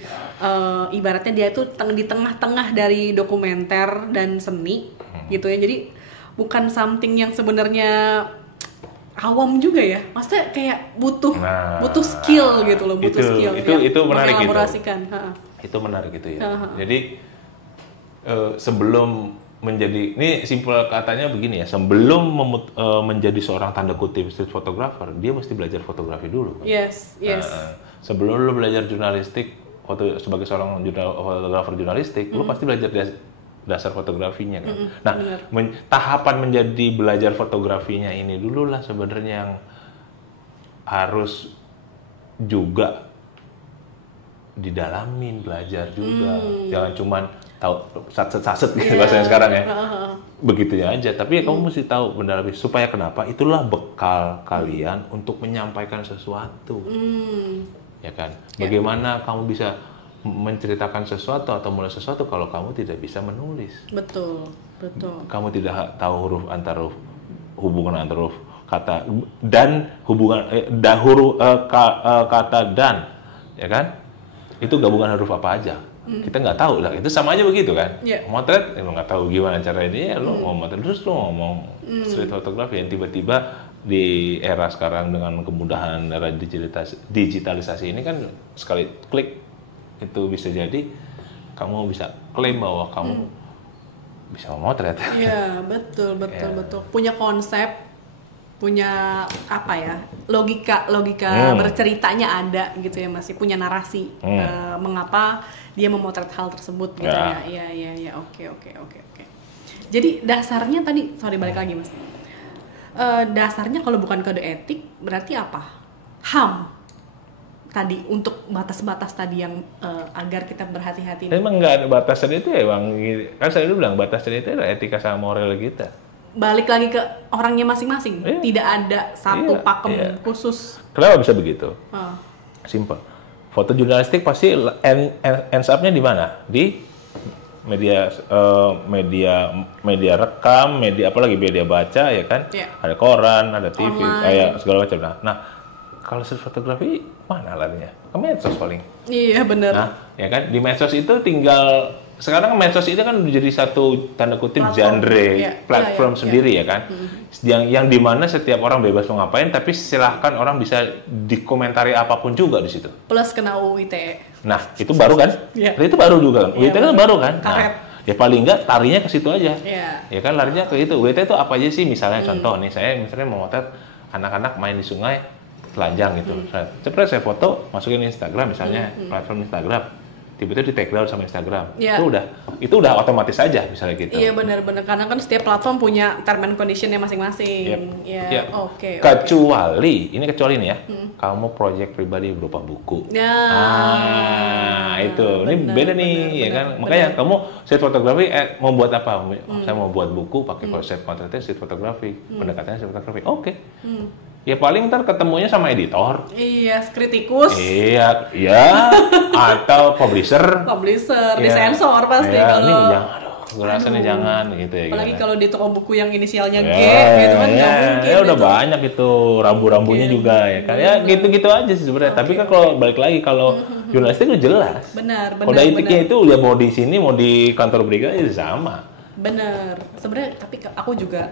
ibaratnya dia itu di tengah-tengah dari dokumenter dan seni gitu ya. Jadi bukan something yang sebenarnya awam juga ya, maksudnya kayak butuh skill gitu loh, skill itu menarik gitu. Itu menarik gitu ya. Jadi sebelum menjadi, ini simpel katanya begini ya, sebelum menjadi seorang tanda kutip street photographer, dia mesti belajar fotografi dulu. Yes. Sebelum lu belajar jurnalistik, sebagai seorang fotografer jurnalistik, lu pasti belajar dasar fotografinya kan. Nah, tahapan menjadi belajar fotografinya ini dulu lah sebenarnya yang harus juga didalamin, belajar juga. Jangan cuman tahu saset gitu bahasanya sekarang ya. Begitunya aja, tapi ya kamu mesti tahu benar lebih, supaya kenapa? Itulah bekal kalian untuk menyampaikan sesuatu. Ya kan? Bagaimana kamu bisa menceritakan sesuatu atau mulai sesuatu kalau kamu tidak bisa menulis? Betul. Kamu tidak tahu hubungan antara huruf kata dan kata dan, ya kan? Itu gabungan huruf apa aja? Kita nggak tahu lah. Itu sama aja begitu kan? Motret, lo nggak tahu gimana cara ini, lo mau motret terus lo ngomong street photography yang tiba-tiba di era sekarang dengan kemudahan era digitalisasi ini kan, sekali klik itu bisa jadi kamu bisa klaim bahwa kamu bisa memotret. Iya, betul. Punya konsep, punya apa ya, logika berceritanya ada gitu ya, masih punya narasi mengapa dia memotret hal tersebut gitu ya. Iya, oke. Jadi dasarnya tadi, balik lagi Mas. Dasarnya kalau bukan kode etik berarti apa? HAM. tadi untuk batas-batas tadi yang agar kita berhati-hati? Memang nggak ada batasan itu ya Bang. Kan saya dulu bilang batasan itu adalah etika sama moral kita. Balik lagi ke orangnya masing-masing. Iya. Tidak ada satu Iya, pakem iya. khusus. Kenapa bisa begitu? Oh. Simple. Foto jurnalistik pasti ends up-nya di mana? Di media media rekam, media apalagi media baca ya kan? Yeah. Ada koran, ada TV, Online. segala macam. Nah, kalau street fotografi mana larinya? Ke medsos paling. Iya benar. Nah, ya kan di medsos itu tinggal sekarang medsos itu kan menjadi satu tanda kutip Platform. genre Iya, platform iya, iya. sendiri ya kan. Yang dimana setiap orang bebas mau ngapain, tapi silahkan orang bisa dikomentari apapun juga di situ. Plus kena UU ITE. Nah, itu baru kan? Iya. Itu baru juga kan? Iya, UIT kan baru kan? Karet. Nah, ya paling enggak tarinya ke situ aja. Iya. Ya kan larinya ke itu. UIT itu apa aja sih? Misalnya contoh nih, saya misalnya mau motret anak-anak main di sungai telanjang gitu. Cepet saya foto, masukin Instagram misalnya, platform Instagram. Tiba-tiba di take down sama Instagram. Iya. Itu udah otomatis aja misalnya gitu. Iya benar-benar karena kan setiap platform punya term and conditionnya masing-masing. Yep. Iya. Yep. Oke. Kecuali nih ya, kamu project pribadi berupa buku. Ya. Itu. Ini Benar, beda nih, benar, ya kan? benar. Makanya kamu street fotografi mau buat apa? Saya mau buat buku pakai konsep kontraknya street fotografi, pendekatannya street fotografi. Oke. Ya paling ntar ketemunya sama editor. Iya, kritikus, Iya, atau publisher. publisher, Iya. disensor pasti Iya, kalau. ini jangan, gue rasa nih jangan gitu ya. Apalagi gitu. kalau di toko buku yang inisialnya G Ya, gitu kan nggak mungkin. ya udah itu. banyak itu rambu-rambunya juga ya kan. Ya gitu-gitu aja sih sebenarnya. Tapi kan kalau balik lagi kalau jurnalistik itu jelas. Benar, Kode benar, etiknya benar. itu ya mau di sini mau di kantor berita itu sama. Bener. Sebenarnya tapi aku juga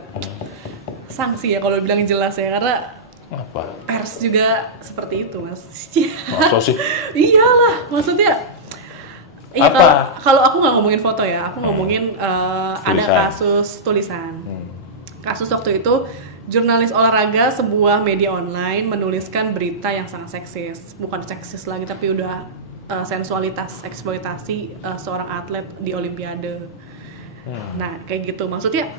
sanksi ya kalau bilang jelas ya karena Apa? pers juga seperti itu mas. Masa sih? Iyalah, maksudnya. Iya Apa? kalau aku nggak ngomongin foto ya, aku ngomongin ada Tulisan. kasus tulisan. Kasus waktu itu jurnalis olahraga sebuah media online menuliskan berita yang sangat seksis, bukan seksis lagi tapi udah sensualitas, eksploitasi seorang atlet di Olimpiade. Nah kayak gitu, maksudnya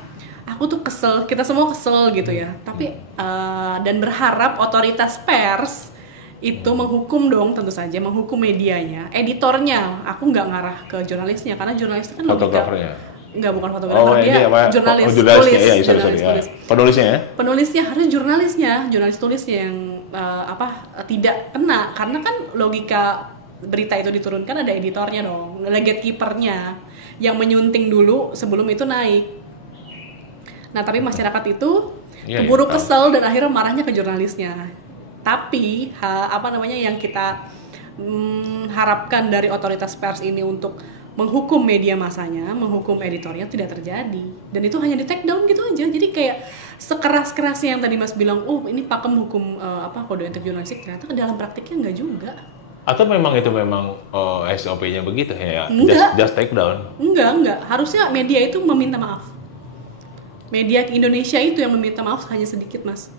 aku tuh kesel, kita semua kesel gitu ya. Tapi dan berharap otoritas pers itu menghukum dong, tentu saja menghukum medianya, editornya. Aku nggak ngarah ke jurnalisnya karena jurnalis itu kan Fotografernya. Nggak, bukan fotografer, dia ini apa? jurnalis jurnalisnya, tulis, ya, jurnalis ya. tulis. Penulisnya ya? Penulisnya harus jurnalis tulisnya yang tidak kena karena kan logika berita itu diturunkan ada editornya dong, ada gatekeepernya yang menyunting dulu sebelum itu naik. Nah tapi masyarakat itu Iya, keburu tahu. kesel dan akhirnya marahnya ke jurnalisnya. Tapi yang kita harapkan dari otoritas pers ini untuk menghukum media masanya, menghukum editornya tidak terjadi. Dan itu hanya di take down gitu aja. Jadi kayak sekeras-kerasnya yang tadi Mas bilang, oh ini pakem hukum kode etik jurnalistik, ternyata dalam praktiknya enggak juga. Atau memang itu SOP-nya begitu ya? Enggak. Just take down. Enggak. Harusnya media itu meminta maaf. Media Indonesia itu yang meminta maaf hanya sedikit, Mas.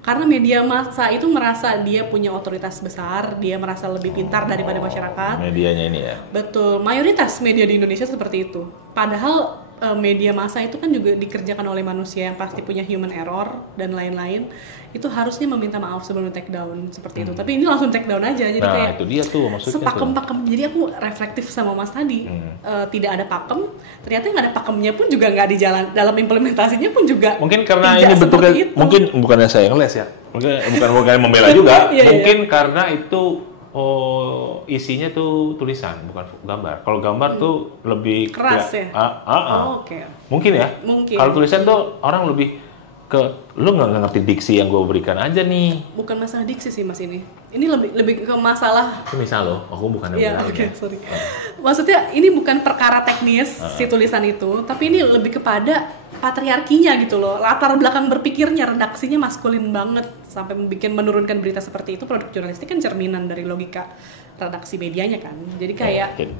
Karena media massa itu merasa dia punya otoritas besar, dia merasa lebih pintar daripada masyarakat. Medianya ini ya. Betul, mayoritas media di Indonesia seperti itu. Padahal media massa itu kan juga dikerjakan oleh manusia yang pasti punya human error dan lain-lain. Itu harusnya meminta maaf sebelum take down seperti itu. Tapi ini langsung take down aja, jadi Nah, kayak itu dia tuh maksudnya sepakem-pakem. Jadi aku reflektif sama Mas tadi. Tidak ada pakem, ternyata yang ada pakemnya pun juga nggak di jalan, dalam implementasinya pun juga mungkin karena tidak ini bentuknya seperti itu. mungkin bukannya saya ngeles ya, bukan membela juga, Iya, mungkin karena itu isinya tuh tulisan bukan gambar. Kalau gambar tuh lebih Keras ya? Oh, oke. Mungkin ya. Mungkin. Kalau tulisan tuh orang lebih ke lu nggak ngerti diksi yang gue berikan aja nih. Bukan masalah diksi sih Mas ini. Ini lebih ke masalah. Itu misal loh, aku bukan Iya, oke, sorry. Maksudnya ini bukan perkara teknis si tulisan itu, tapi ini lebih kepada patriarkinya gitu loh. Latar belakang berpikirnya, redaksinya maskulin banget sampai menurunkan berita seperti itu. Produk jurnalistik kan cerminan dari logika redaksi medianya kan. Jadi kayak Oke.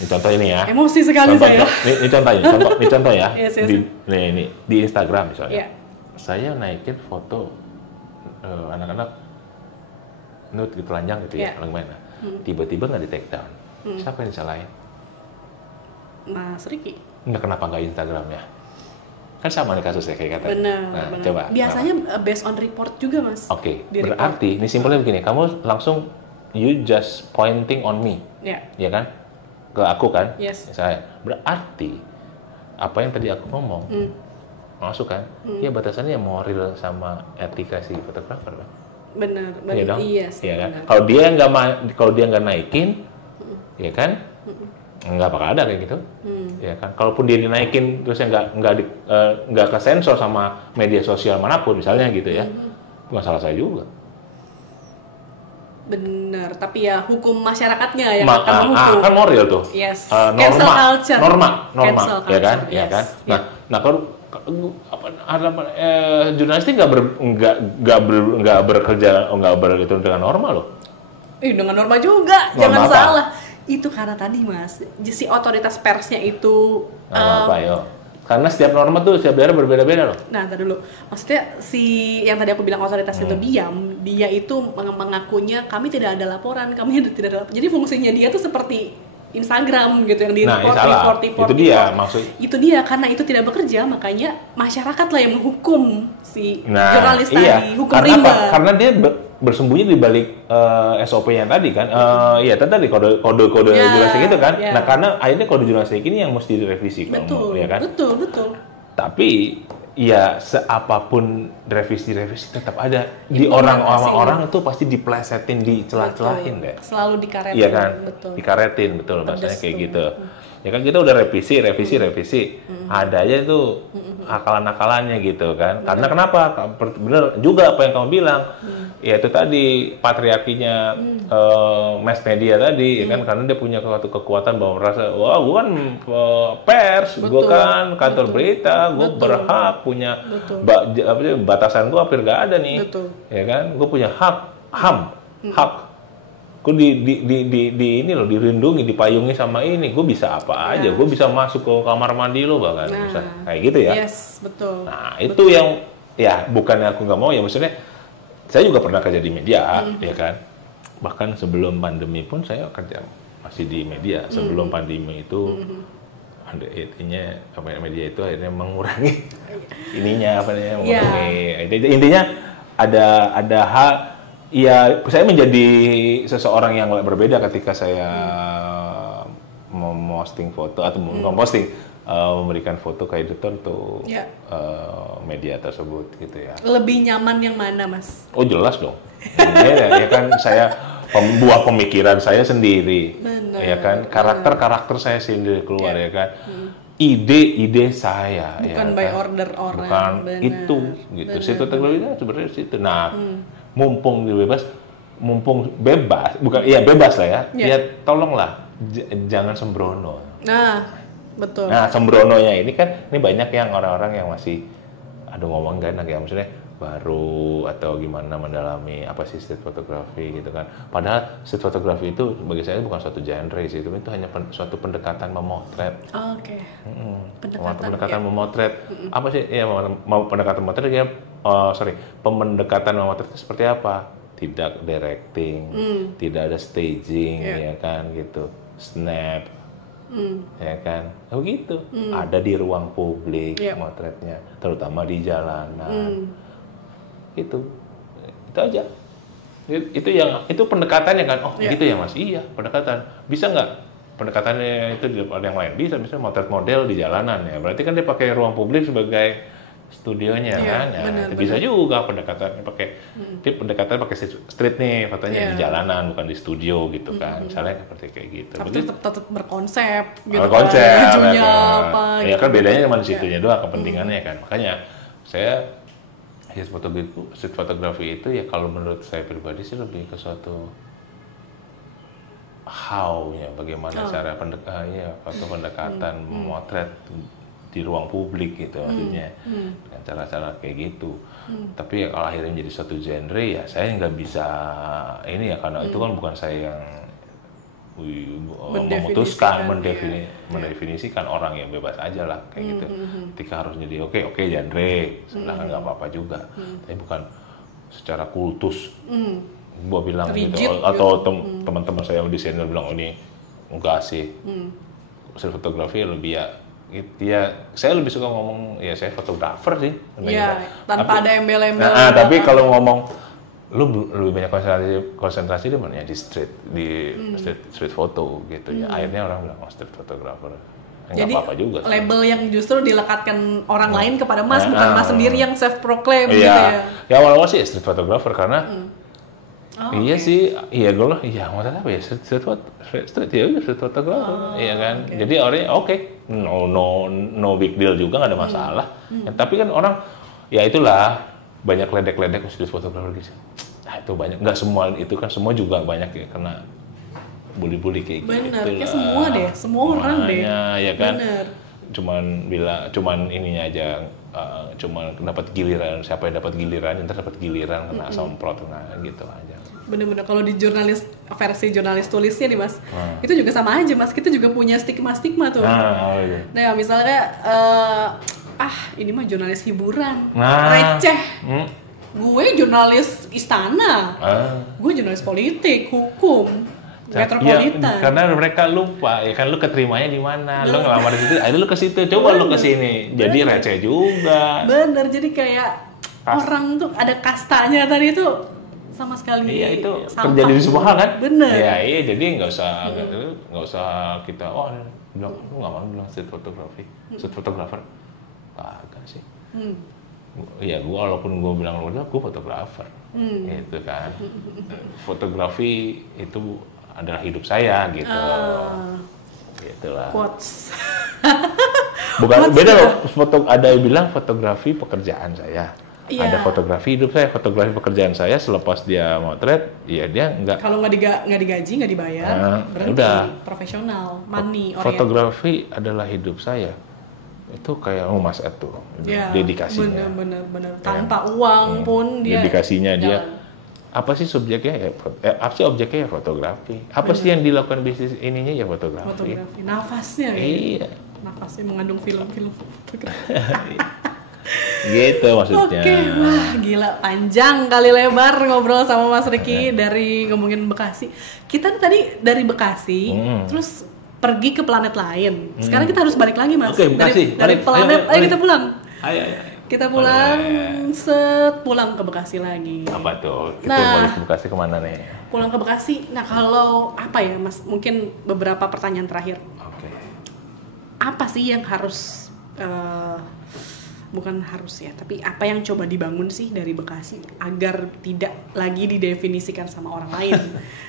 Ini contoh ini ya. emosi sekali saya. Ini contoh ya. Yes. Di Instagram misalnya. Iya. Saya naikin foto anak-anak nude gitu telanjang gitu ya, Iya. orang mana. Tiba-tiba nggak di take down. Siapa yang disalahin? Mas Riki. Nggak, kenapa nggak Instagramnya? Kan sama nih kasusnya kayak kata. Benar, Nah, benar. coba. Biasanya based on report juga Mas. Oke, Di report. berarti ini simpelnya begini, kamu langsung you just pointing on me, ya kan, ke aku kan, saya berarti apa yang tadi aku ngomong masuk kan, ya batasannya moral sama etika si fotografer kan. Benar, iya dong, sih, kan? Kalau dia nggak naikin, ya kan, nggak bakal ada kayak gitu, ya kan. Kalaupun dia dinaikin terusnya nggak ke sensor sama media sosial manapun misalnya gitu ya, bukan salah saya juga. Benar, tapi ya hukum masyarakatnya yang akan menghukum. Kan moral tuh, cancel culture, norma, cancel ya kan, culture, ya kan. Nah kalau jurnalistik nggak bekerja itu dengan norma loh. Dengan norma juga, norma jangan apa? Salah. Itu karena tadi Mas, si otoritas persnya itu. Apa yo? Karena setiap norma tuh setiap daerah berbeda-beda loh. Nah, tadi dulu. Maksudnya si yang tadi aku bilang otoritas itu diam, dia itu mengakunya kami tidak ada laporan, kami tidak ada laporan. Jadi fungsinya dia tuh seperti Instagram gitu yang di report. Itu dia maksud. Itu dia karena itu tidak bekerja, makanya masyarakat lah yang menghukum si jurnalis tadi, hukum rimba. Karena dia bersembunyi di balik SOP-nya tadi kan. Tadi kode jurnalistik itu kan. Nah, karena akhirnya kode jurnalistik ini yang mesti direvisi kan. Betul. Tapi ya seapapun revisi tetap ada di orang itu pasti diplesetin, dicelah-celahin deh. Selalu dikaretin. Iya kan? Karetin betul bahasanya kayak gitu. Ya kan kita udah revisi. Ada aja itu akalan-akalannya gitu kan. Karena kenapa? Bener juga apa yang kamu bilang. Ya itu tadi patriarkinya mass media tadi, ya kan, karena dia punya suatu kekuatan bahwa merasa, wah gue kan pers, gue kan kantor berita, gue berhak punya batasan gue hampir gak ada nih, ya kan, gue punya hak, gue di ini loh, dirindungi, dipayungi sama ini, gue bisa apa aja, gue bisa masuk ke kamar mandi lo bahkan, bisa kayak gitu ya. Yes, betul. Nah itu yang ya bukannya aku nggak mau ya, maksudnya saya juga pernah kerja di media, ya kan. Bahkan sebelum pandemi pun saya kerja masih di media. Sebelum pandemi itu, media itu akhirnya mengurangi intinya ada hal. Ya, saya menjadi seseorang yang berbeda ketika saya memposting foto atau memposting. Memberikan foto ke editor untuk media tersebut gitu ya. Lebih nyaman yang mana, Mas? Oh jelas dong. Ya kan saya buah pemikiran saya sendiri. Benar, ya kan karakter saya sendiri keluar ya kan. Ide saya bukan ya by kan? order orang. Bukan itu gitu. Situ teknologi sebenarnya situ. Nah, mumpung bebas, bukan bebas lah ya. Ya tolonglah jangan sembrono. Nah, betul. Nah, sembrononya ini kan, ini banyak yang orang-orang yang masih, ngomong gak enak ya, maksudnya baru atau gimana mendalami apa sih street photography gitu kan. Padahal street photography itu bagi saya bukan suatu genre sih, itu hanya suatu pendekatan memotret. Oke. Pendekatan memotret. Apa sih? Ya, pendekatan memotret ya. Pendekatan memotret itu seperti apa? Tidak directing, tidak ada staging, ya kan gitu. Snap. Ya kan, begitu. Ada di ruang publik motretnya, terutama di jalanan. Itu aja. Itu pendekatannya kan. Gitu ya Mas. Iya, pendekatan. Bisa nggak pendekatannya itu di yang lain? Bisa motret model di jalanan ya. Berarti kan dia pakai ruang publik sebagai studionya kan. Ya, bisa juga pendekatannya pendekatan pakai street nih, fotonya di jalanan bukan di studio gitu kan. Misalnya seperti kayak gitu. Tapi tetap berkonsep gitu. Berkonsep. Bajunya apa ya kan bedanya cuma di situnya doang kepentingannya kan. Makanya saya street photography itu ya kalau menurut saya pribadi sih lebih ke suatu how-nya, bagaimana cara pendekatan memotret di ruang publik gitu maksudnya dengan cara-cara kayak gitu. Tapi ya kalau akhirnya menjadi suatu genre ya saya nggak bisa ini ya, karena itu kan bukan saya yang memutuskan mendefinisikan orang yang bebas aja lah kayak gitu. Ketika harus jadi oke genre silahkan nggak apa-apa juga, tapi bukan secara kultus gua bilang gitu atau teman-teman saya yang di senior bilang ini enggak sih. Street fotografi lebih ya saya lebih suka ngomong ya saya fotografer sih. Iya, tanpa ada embel-embel. Tapi kalau ngomong lebih banyak konsentrasi di mana ya, di street foto gitu ya. Akhirnya orang bilang street photographer. Jadi apa-apa juga sih. label yang justru dilekatkan orang lain kepada Mas, bukan Mas sendiri yang self proclaim gitu ya. Ya awal-awal sih street photographer karena iya sih, iya gue lah, iya maksudnya apa ya street ya udah street photographer, iya kan. Jadi orangnya no big deal juga, nggak ada masalah. Ya, tapi kan orang ya itulah banyak ledek-ledek street photographer gitu. Nah itu banyak, nggak semua itu kan, semua juga banyak ya kena bully-bully kayak gitu. Bener, kayak semua deh, semua orang deh. Ya kan. Bener. Cuman ininya aja, cuman dapat giliran, siapa yang dapat giliran, ntar dapat giliran kena semprot, nah gitu aja. Bener-bener kalau di versi jurnalis tulisnya nih Mas, itu juga sama aja Mas, kita juga punya stigma-stigma tuh. Iya. Nah misalnya, ini mah jurnalis hiburan, receh. Gue jurnalis istana, gue jurnalis politik, hukum, metropolitan. Ya, karena mereka lupa, ya kan lu keterimanya di mana, lu ngelamar di situ, ayo lu ke situ, coba lu ke sini, jadi receh juga. Bener, jadi kayak orang tuh ada kastanya tadi itu sama sekali. Iya itu sampah. terjadi di semua hal kan. Bener. Ya iya, jadi nggak usah kita bilang lu nggak mau bilang street photographer, kagak sih. Ya walaupun gue bilang gue fotografer, gitu kan. Fotografi itu adalah hidup saya gitu. Gitulah. Quotes. Bukan beda loh. Ada yang bilang fotografi pekerjaan saya. Iya. Ada fotografi hidup saya, fotografi pekerjaan saya. Selepas dia motret, ya dia nggak. Kalau nggak digaji, nggak dibayar, berarti udah. Profesional, money oriented. Fotografi adalah hidup saya. Itu kayak Mas Ed tuh, dedikasinya. Bener. Tanpa uang pun dia. Dedikasinya jalan. dia. Apa sih subjeknya? Apa sih objeknya ya fotografi. Apa sih yang dilakukan bisnis ininya ya fotografi. Nafasnya ya. Iya. Nafasnya mengandung film-film fotografi. Gitu maksudnya. Oke, wah gila panjang kali lebar ngobrol sama Mas Ricky dari ngomongin Bekasi. Kita tadi dari Bekasi, terus pergi ke planet lain. Sekarang kita harus balik lagi Mas. Oke, Bekasi. Dari planet, ayo kita pulang. Ayo. Kita pulang, pulang ke Bekasi lagi. Apa tuh? Kita balik ke Bekasi kemana nih? Pulang ke Bekasi. Nah kalau apa ya Mas? Mungkin beberapa pertanyaan terakhir. Oke. Apa sih yang harus bukan harus ya, tapi apa yang coba dibangun sih dari Bekasi agar tidak lagi didefinisikan sama orang lain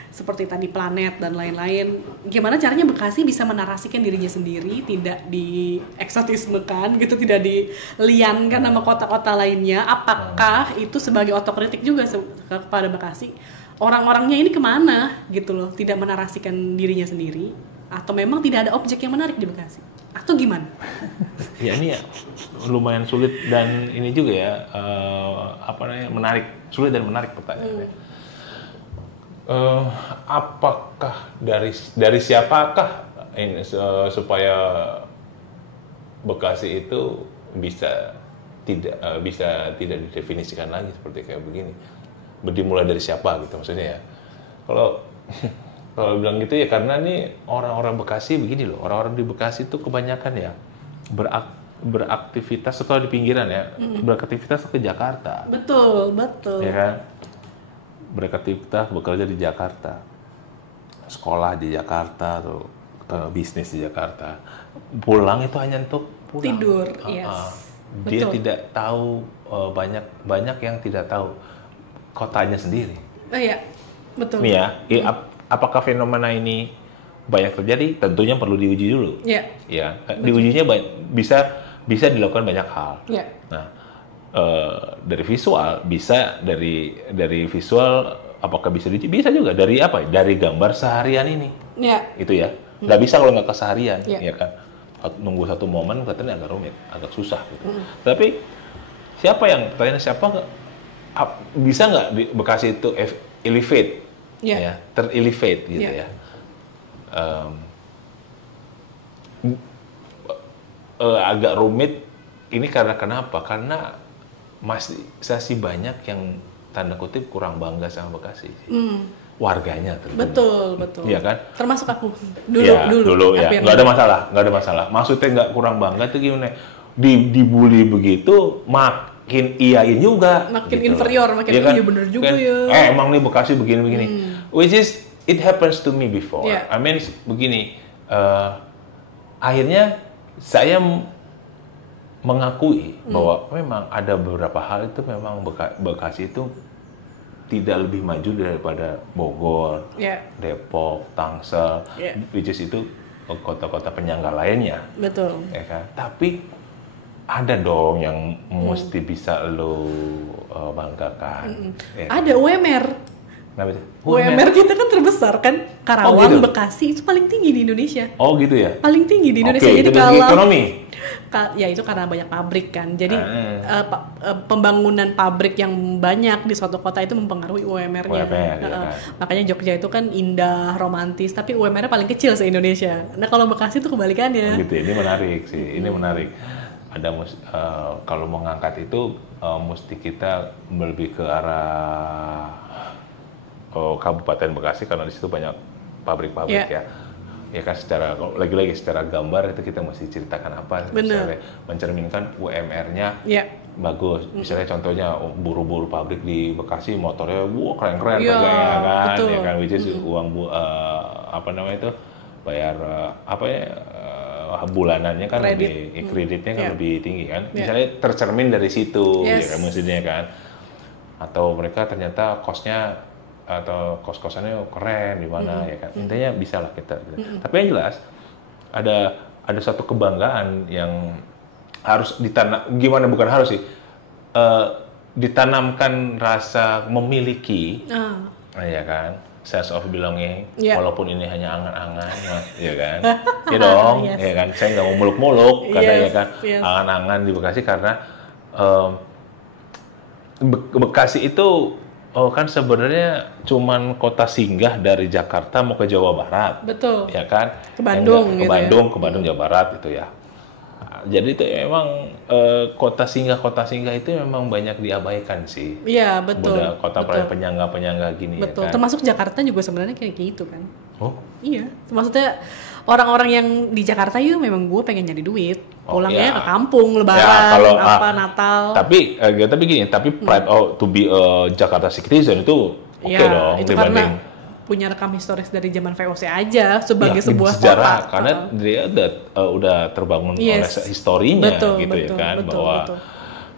seperti tadi planet dan lain-lain. Gimana caranya Bekasi bisa menarasikan dirinya sendiri, tidak dieksotismekan gitu, tidak diliankan sama kota-kota lainnya. Apakah itu sebagai otokritik juga kepada Bekasi? Orang-orangnya ini kemana gitu loh, tidak menarasikan dirinya sendiri, atau memang tidak ada objek yang menarik di Bekasi, atau gimana? Ya ini ya lumayan sulit dan ini juga ya sulit dan menarik pertanyaannya. Apakah dari siapakah ini supaya Bekasi itu bisa tidak didefinisikan lagi seperti kayak begini? Dimulai dari siapa gitu maksudnya ya? Kalau bilang gitu ya karena nih orang-orang Bekasi begini loh, orang-orang di Bekasi itu kebanyakan ya beraktivitas setelah di pinggiran ya, beraktivitas ke Jakarta. Betul. Ya kan? Beraktivitas bekerja di Jakarta, sekolah di Jakarta atau bisnis di Jakarta. Pulang itu hanya untuk pulang. Tidur, yes. Dia Betul. tidak tahu banyak yang tidak tahu kotanya sendiri. Iya, betul. Nih ya, apakah fenomena ini banyak terjadi? Tentunya perlu diuji dulu. Iya. Ya, diujinya bisa dilakukan banyak hal. Iya. Nah, dari visual dari visual apakah bisa diuji? Bisa juga dari apa? Dari gambar seharian ini. Iya. Itu ya. Nggak bisa kalau nggak keseharian, Iya. ya kan? Nunggu satu momen katanya agak rumit, agak susah. Gitu. Tapi pertanyaannya siapa bisa nggak di Bekasi itu elevate? Ya, terelevate gitu ya. Agak rumit ini karena kenapa? Karena masih banyak yang tanda kutip kurang bangga sama Bekasi. Warganya tentunya. Betul. Iya kan? Termasuk aku dulu ya. Nggak ada masalah. Maksudnya nggak kurang bangga itu gimana? Dibully begitu, makin iyain juga. Makin gitu inferior, makin iya kan? iya bener juga kan, ya. Emang nih Bekasi begini-begini. Which is it happens to me before. Yeah. I mean begini, akhirnya saya mengakui bahwa memang ada beberapa hal itu memang Bekasi itu tidak lebih maju daripada Bogor, Yeah. Depok, Tangsel, Yeah. which is itu kota-kota penyangga lainnya. Betul. Ya kan? Tapi ada dong yang mesti bisa lo banggakan. Ya kan? Ada UMR. Kenapa itu? UMR kita kan terbesar kan, Karawang, gitu? Bekasi itu paling tinggi di Indonesia. Oh gitu ya? Paling tinggi di Indonesia. Oke, Jadi itu dari kalau ekonomi. ya itu karena banyak pabrik kan. Jadi pembangunan pabrik yang banyak di suatu kota itu mempengaruhi UMR-nya. UMR, ya kan. Makanya Jogja itu kan indah, romantis, tapi UMR-nya paling kecil se-Indonesia. Nah kalau Bekasi itu kebalikannya. Gitu, ini menarik sih. Ini menarik. Ada kalau mau ngangkat itu mesti kita lebih ke arah Kabupaten Bekasi karena di situ banyak pabrik-pabrik ya. Ya kan lagi-lagi secara gambar itu kita mesti ceritakan apa misalnya mencerminkan UMR-nya bagus. Misalnya contohnya buru-buru pabrik di Bekasi motornya keren-keren harganya kan, betul. Ya kan which is uang bayar bulanannya kan kreditnya kan lebih tinggi kan. Misalnya tercermin dari situ ya kan maksudnya kan. Atau mereka ternyata kosnya atau kos-kosannya keren di mana ya kan. Intinya bisa lah kita. Tapi yang jelas ada suatu kebanggaan yang harus bukan harus sih. Ditanamkan rasa memiliki. Ya kan? Sense of belonging, walaupun ini hanya angan-angan, ya kan? Ya dong, ya kan? Saya nggak mau muluk-muluk karena ya kan angan-angan di Bekasi karena Bekasi itu kan sebenarnya cuman kota singgah dari Jakarta mau ke Jawa Barat. Betul. Ya kan? Ke Bandung ke Bandung, Jawa Barat itu ya. Jadi itu memang kota singgah itu memang banyak diabaikan sih. Iya, betul. Kota penyangga gini. Betul. Ya kan? Termasuk Jakarta juga sebenarnya kayak gitu kan. Oh? Iya. Maksudnya orang-orang yang di Jakarta itu memang gue pengen nyari duit. Pulangnya ke kampung, lebaran, Natal. Tapi gini, pride to be a Jakarta citizen itu oke dong. Itu karena punya rekam historis dari zaman VOC aja sebagai sebuah sejarah, kota. Karena dia udah terbangun oleh historinya gitu ya kan, bahwa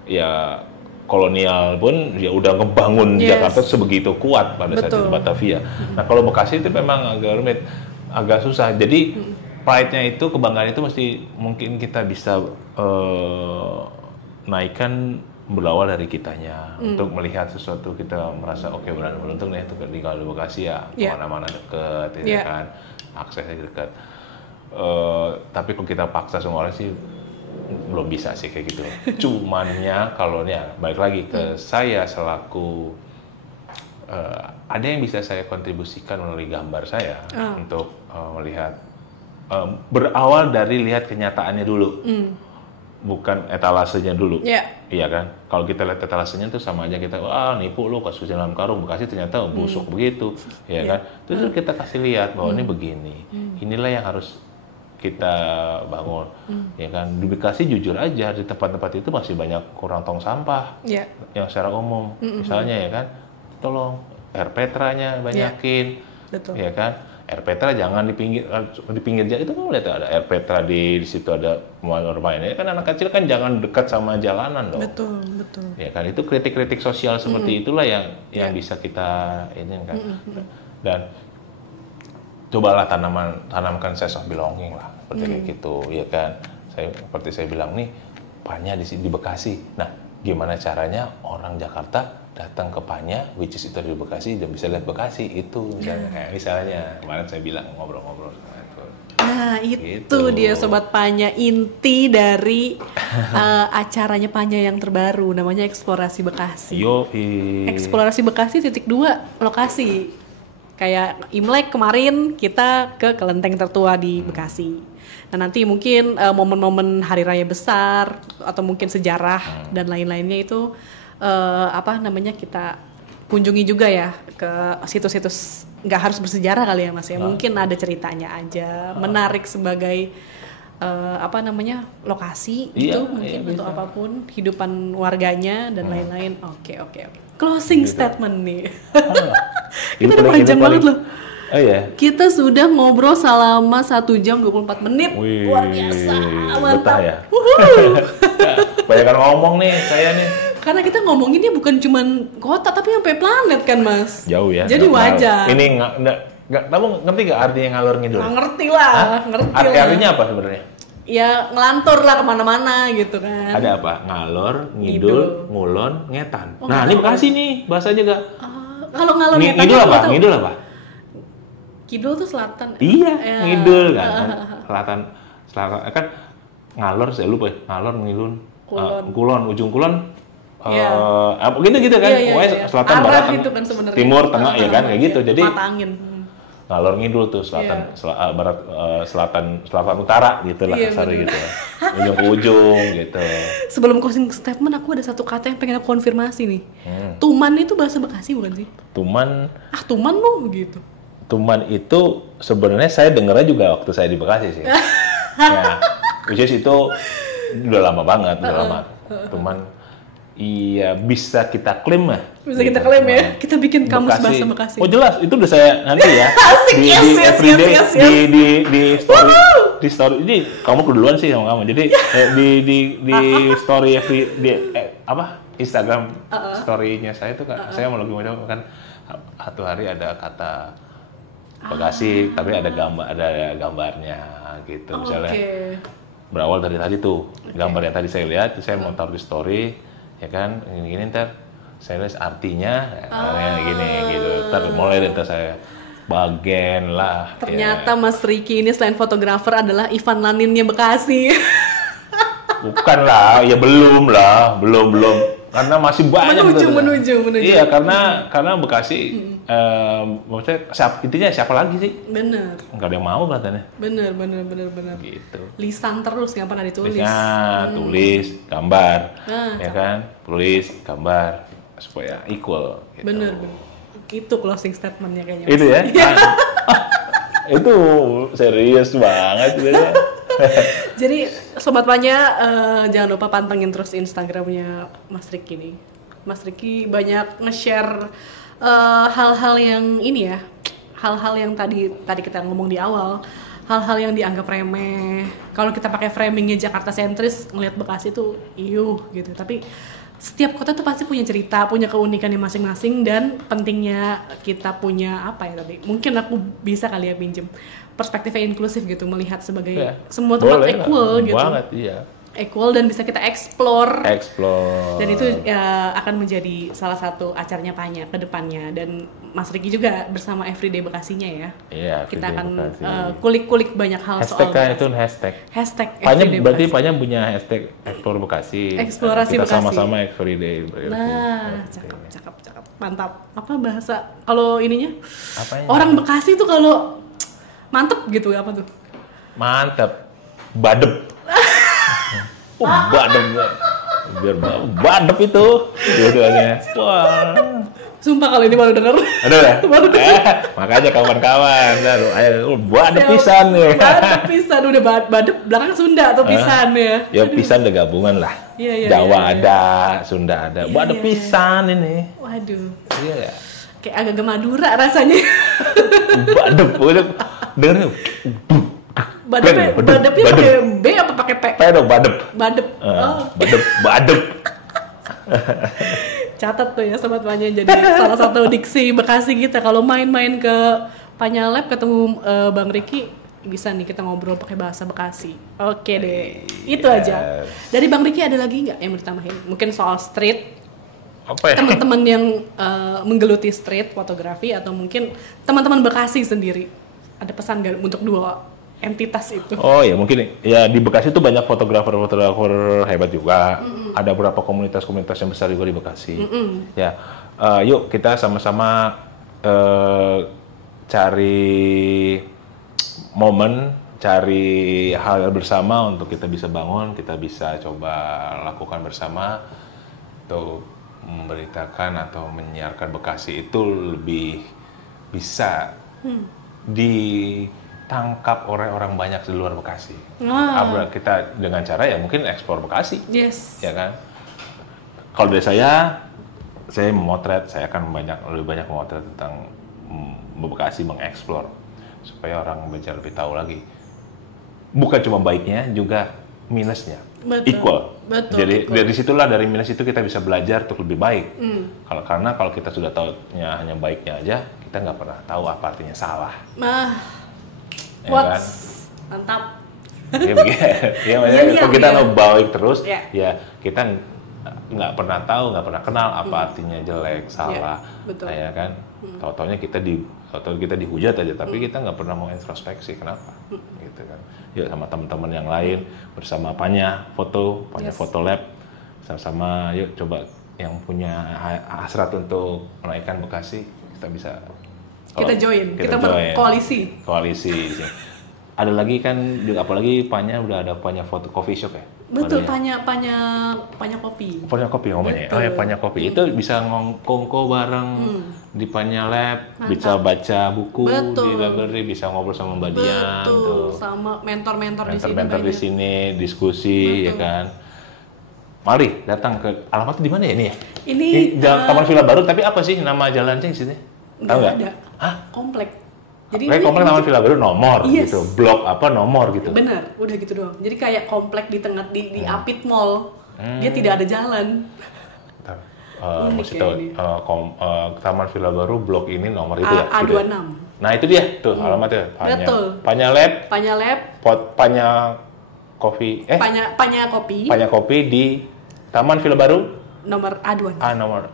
ya kolonial pun ya udah ngebangun Jakarta sebegitu kuat pada saat itu Batavia. Nah kalau Bekasi itu memang agak rumit, agak susah. Jadi pride-nya itu, kebanggaan itu mungkin kita bisa naikkan berawal dari kitanya untuk melihat sesuatu kita merasa oke, beruntung nih untuk tinggal di Bekasi ya, kemana-mana deket ya kan, aksesnya dekat. Tapi kalau kita paksa semua orang sih belum bisa sih kayak gitu. Cumannya kalau balik lagi ke saya selaku ada yang bisa saya kontribusikan melalui gambar saya untuk melihat berawal dari lihat kenyataannya dulu. Bukan etalasenya dulu, iya kan? Kalau kita lihat etalasenya itu sama aja kita, nipu lu kasus dalam karung, Bekasi ternyata busuk begitu, ya kan? Terus kita kasih lihat bahwa ini begini, inilah yang harus kita bangun, ya kan? Di Bekasi jujur aja di tempat-tempat itu masih banyak kurang tong sampah, yang secara umum, misalnya ya kan, tolong air petranya banyakin, ya kan? Air Petra jangan di pinggir jalan itu kan lihat ada air Petra di situ ada bermain. Kan anak kecil kan jangan dekat sama jalanan dong. Betul. Ya kan itu kritik-kritik sosial seperti itulah yang bisa kita ini kan. Dan cobalah tanamkan sense of belonging lah seperti kayak gitu, ya kan. Seperti saya bilang nih, Panya di Bekasi. Nah, gimana caranya orang Jakarta datang ke Panya, which is itu di Bekasi, dan bisa lihat Bekasi itu misalnya kemarin saya bilang ngobrol-ngobrol sama itu. Nah itu dia Sobat Panya, inti dari acaranya Panya yang terbaru namanya Eksplorasi Bekasi. Eksplorasi Bekasi ×2 lokasi. Kayak Imlek kemarin kita ke Kelenteng Tertua di Bekasi. Nah nanti mungkin momen-momen hari raya besar atau mungkin sejarah dan lain-lainnya itu kita kunjungi juga ya ke situs-situs, nggak harus bersejarah kali ya Mas ya, mungkin ada ceritanya aja, menarik sebagai lokasi Iya, gitu mungkin iya, untuk bisa. apapun kehidupan warganya dan lain-lain. Oke. Closing Gitu. statement nih. Ini Kita udah paling- panjang ini paling- banget loh. Oh iya. Kita sudah ngobrol selama 1 jam 24 menit. Wih, Luar biasa, betah mantap. ya. Wuhu. Banyak ngomong nih saya nih. Karena kita ngomonginnya bukan cuman kota tapi sampai planet kan, Mas. Jauh ya. Jadi Nggak- wajar. Ini nggak, kamu ngerti nggak artinya ngalor ngidul? Nggak ngerti lah, ngerti lah. Artinya apa sebenarnya? Ya ngelantur lah kemana-mana gitu kan. Ada apa? Ngalor, Ngidul. ngidul, ngulon, ngetan. Oh, Nah, nggak ini tahu. Bekasi nih bahasanya gak? Kalau ngalor ngetan Ngidul aku apa? nggak tahu. Ngidul apa? Kidul tuh selatan. Iya, Ya. ngidul kan. Selatan kan ngalor saya lupa ya. Ngalor, ngidul, Kulon. kulon, ujung kulon. Iya. Gitu kan. Iya, Pokoknya iya. selatan, Arah barat, itu kan sebenarnya. timur, tengah ya kan kayak gitu. Iya, Jadi mata angin. ngalor ngidul tuh selatan, Iya. barat, selatan utara gitu lah Iya, kasarnya bener. gitu. Ujung ke ujung gitu. Sebelum closing statement aku ada satu kata yang pengen aku konfirmasi nih. Tuman itu bahasa Bekasi bukan sih? Tuman Tuman lu gitu. Tuman itu sebenarnya saya dengarnya juga waktu saya di Bekasi sih. Ya, which is itu udah lama banget, udah lama. Tuman, iya bisa kita klaim lah. Bisa kita klaim ya. Kita bikin kamus bahasa Bekasi. Oh jelas, itu udah saya nanti ya. Asik, yes, everyday, yes. di story, di story. Jadi kamu keduluan sih sama kamu. Jadi di story Instagram story-nya saya tuh kan, saya mau lagi mau kan satu hari ada kata Bekasi, tapi ada gambarnya gitu. Misalnya berawal dari tadi tuh gambar yang tadi saya lihat, saya mau taruh di story, ya kan, ini ntar saya lihat artinya, gini gitu. Ntar mulai ntar saya bagian lah. Ternyata Mas Riki ini selain fotografer adalah Ivan Laninnya Bekasi. Bukan lah, ya belum lah, belum. Karena masih banyak. Menuju. Iya, karena Bekasi, maksudnya intinya siapa lagi sih? Bener. Nggak ada yang mau katanya. Bener. Gitu. Lisan terus nggak pernah ditulis. Tulis, gambar, ya kan? Tulis, gambar, supaya equal. Gitu. Bener. Itu closing statementnya kayaknya. Itu ya? Itu serius banget. Gitu. Jadi Sobat Panya, jangan lupa pantengin terus Instagramnya Mas Riki nih. Mas Riki banyak nge-share hal-hal yang ini ya, hal-hal yang tadi kita ngomong di awal, hal-hal yang dianggap remeh. Kalau kita pakai framingnya Jakarta sentris, ngelihat Bekasi tuh gitu. Tapi setiap kota tuh pasti punya cerita, punya keunikannya masing-masing, dan pentingnya kita punya apa ya tadi? Mungkin aku bisa kali ya pinjem perspektifnya inklusif gitu, melihat sebagai semua tempat equal gitu. Banget, iya. Equal dan bisa kita explore. Explore. Dan itu ya, akan menjadi salah satu acaranya Panya ke depannya, dan Mas Riki juga bersama Everyday Bekasinya ya. Iya, Kita akan Bekasi. kulik-kulik banyak hal Hashtag soal kan Bekasi. itu hashtag. Hashtag Panya Everyday berarti Bekasi. Panya punya hashtag Explore Bekasi. Eksplorasi kita Bekasi. sama-sama Everyday Bekasi. Nah, cakep. Mantap. Apa bahasa kalau ininya? Apanya? Orang Bekasi tuh kalau mantep gitu, apa tuh? Mantap. Badep. Badep. Biar badep itu. Dua-duanya. Wah. Sumpah kalau ini baru denger. Ada ya? Makanya kawan-kawan, ayo badep pisan nih. Badep pisan, udah badep belakang Sunda atau pisan ya. Ya pisan udah gabungan lah. Iya, Jawa iya. ada, Sunda ada. Badep pisan ini. Waduh. Iya ya. Kayak agak Madura rasanya. Badep, udah dengerin. Badepnya pakai B apa pakai P? Dong badep. Badep. Oh, Badep. catat tuh ya Sobat Panya, jadi salah satu diksi Bekasi kita. Kalau main-main ke Panya Lab ketemu Bang Riki, bisa nih kita ngobrol pakai bahasa Bekasi. Oke deh, itu aja. Dari Bang Riki ada lagi nggak yang mau ditambahin? Mungkin soal street, Apa ya? teman-teman yang menggeluti street fotografi, atau mungkin teman-teman Bekasi sendiri, ada pesan nggak untuk dua entitas itu? Oh ya mungkin ya di Bekasi tuh banyak fotografer hebat juga. Ada beberapa komunitas yang besar juga di Bekasi. Ya, yuk kita sama-sama cari momen, cari hal bersama untuk kita bisa bangun, kita bisa coba lakukan bersama untuk memberitakan atau menyiarkan Bekasi itu lebih bisa ditangkap oleh orang banyak di luar Bekasi. Kita dengan cara ya mungkin eksplor Bekasi. Yes. Ya kan? Kalau dari saya memotret, saya akan lebih banyak memotret tentang Bekasi, mengeksplor supaya orang bisa lebih tahu lagi. Bukan cuma baiknya, juga minusnya. Equal. Jadi dari situlah, dari minus itu kita bisa belajar untuk lebih baik. Karena kalau kita sudah tahu hanya baiknya aja, kita nggak pernah tahu apa artinya salah. Kan? Mantap. Kalau kita mau baik terus, ya kita nggak pernah tahu, nggak pernah kenal apa artinya jelek, salah, ya kan? Tahu-taunya kita dihujat aja, tapi kita nggak pernah mau introspeksi kenapa, gitu kan? Yuk sama teman-teman yang lain, bersama Panya Foto Lab, sama-sama yuk coba yang punya hasrat untuk menaikkan Bekasi, kita bisa. Kita join, kita berkoalisi. Koalisi. Ada lagi kan, apalagi Panya udah ada Panya Foto Coffee Shop ya? Betul, Panya Kopi. Panya Kopi ngomongnya. Oh ya, Panya Kopi. Itu bisa ngongko bareng di Panya Lab, bisa baca buku di library, bisa ngobrol sama Mbak Dian. Betul, sama mentor-mentor di sini. Mentor di sini, diskusi, ya kan. Mari datang ke alamatnya di mana ya ini ya? Ini Taman Villa Baru, tapi apa sih nama jalannya di sini? Tahu nggak? Ada. Komplek. Jadi komplek Taman Villa Baru nomor gitu, blok apa nomor gitu. Bener, udah gitu doang. Jadi kayak komplek di tengah di Apit Mall. Dia tidak ada jalan. Maksudnya Taman Villa Baru blok ini nomor itu ya? A26. Gitu. Nah itu dia tuh alamatnya. Betul. Panya Lab. Panya Kopi. Panya Kopi. Panya Kopi di Taman Villa Baru. Nomor A26. Nomor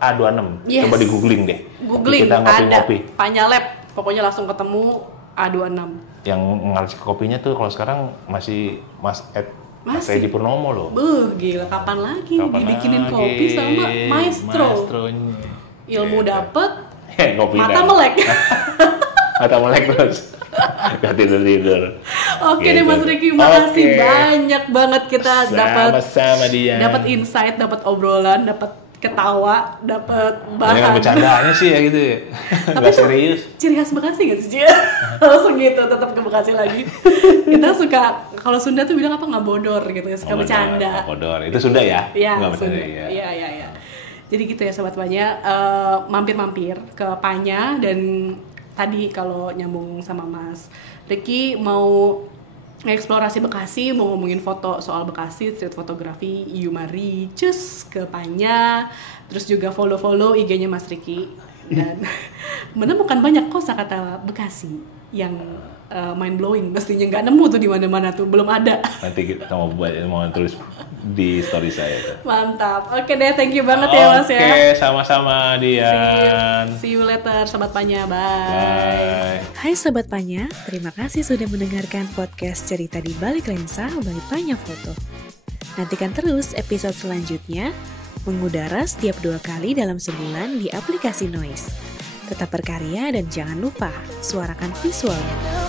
A26. Yes. Coba di googling deh. Googling kita ngopi-ngopi. Ada Panya Lab. Pokoknya langsung ketemu A26. Yang ngasih kopinya tuh kalau sekarang masih Mas Edi Purnomo loh. Gila, kapan lagi dibikinin kopi sama maestro. Ilmu dapet, mata melek. Mata melek terus. Gak tidur. Oke deh Mas Ricky, makasih banyak banget kita dapat insight, dapat obrolan, dapat ketawa, dapat bahan. Banyak bercandanya sih ya gitu ya. Tapi serius. Ciri khas Bekasi gak sih? Langsung gitu, tetap ke Bekasi lagi. Kita suka, kalau Sunda tuh bilang apa, nggak bodor gitu, suka bercanda. Bodor, itu Sunda ya? Iya, Sunda. Iya. Jadi gitu ya Sobat Panya, mampir-mampir ke Panya. Dan tadi kalau nyambung sama Mas Ricky, mau eksplorasi Bekasi, mau ngomongin foto soal Bekasi, street fotografi, mari cus ke Panya. Terus juga follow IG-nya Mas Ricky. Dan menemukan banyak kosakata Bekasi yang mind blowing, pastinya nggak nemu tuh di mana-mana tuh, belum ada. Nanti kita mau tulis di story saya. Mantap. Oke deh, thank you banget ya Mas ya. Oke, sama-sama Dian. See you later Sobat Panya. Bye. Hai Sobat Panya, terima kasih sudah mendengarkan podcast Cerita di Balik Lensa by Panya Foto. Nantikan terus episode selanjutnya, mengudara setiap 2 kali dalam sebulan di aplikasi Noise. Tetap berkarya dan jangan lupa suarakan visualnya.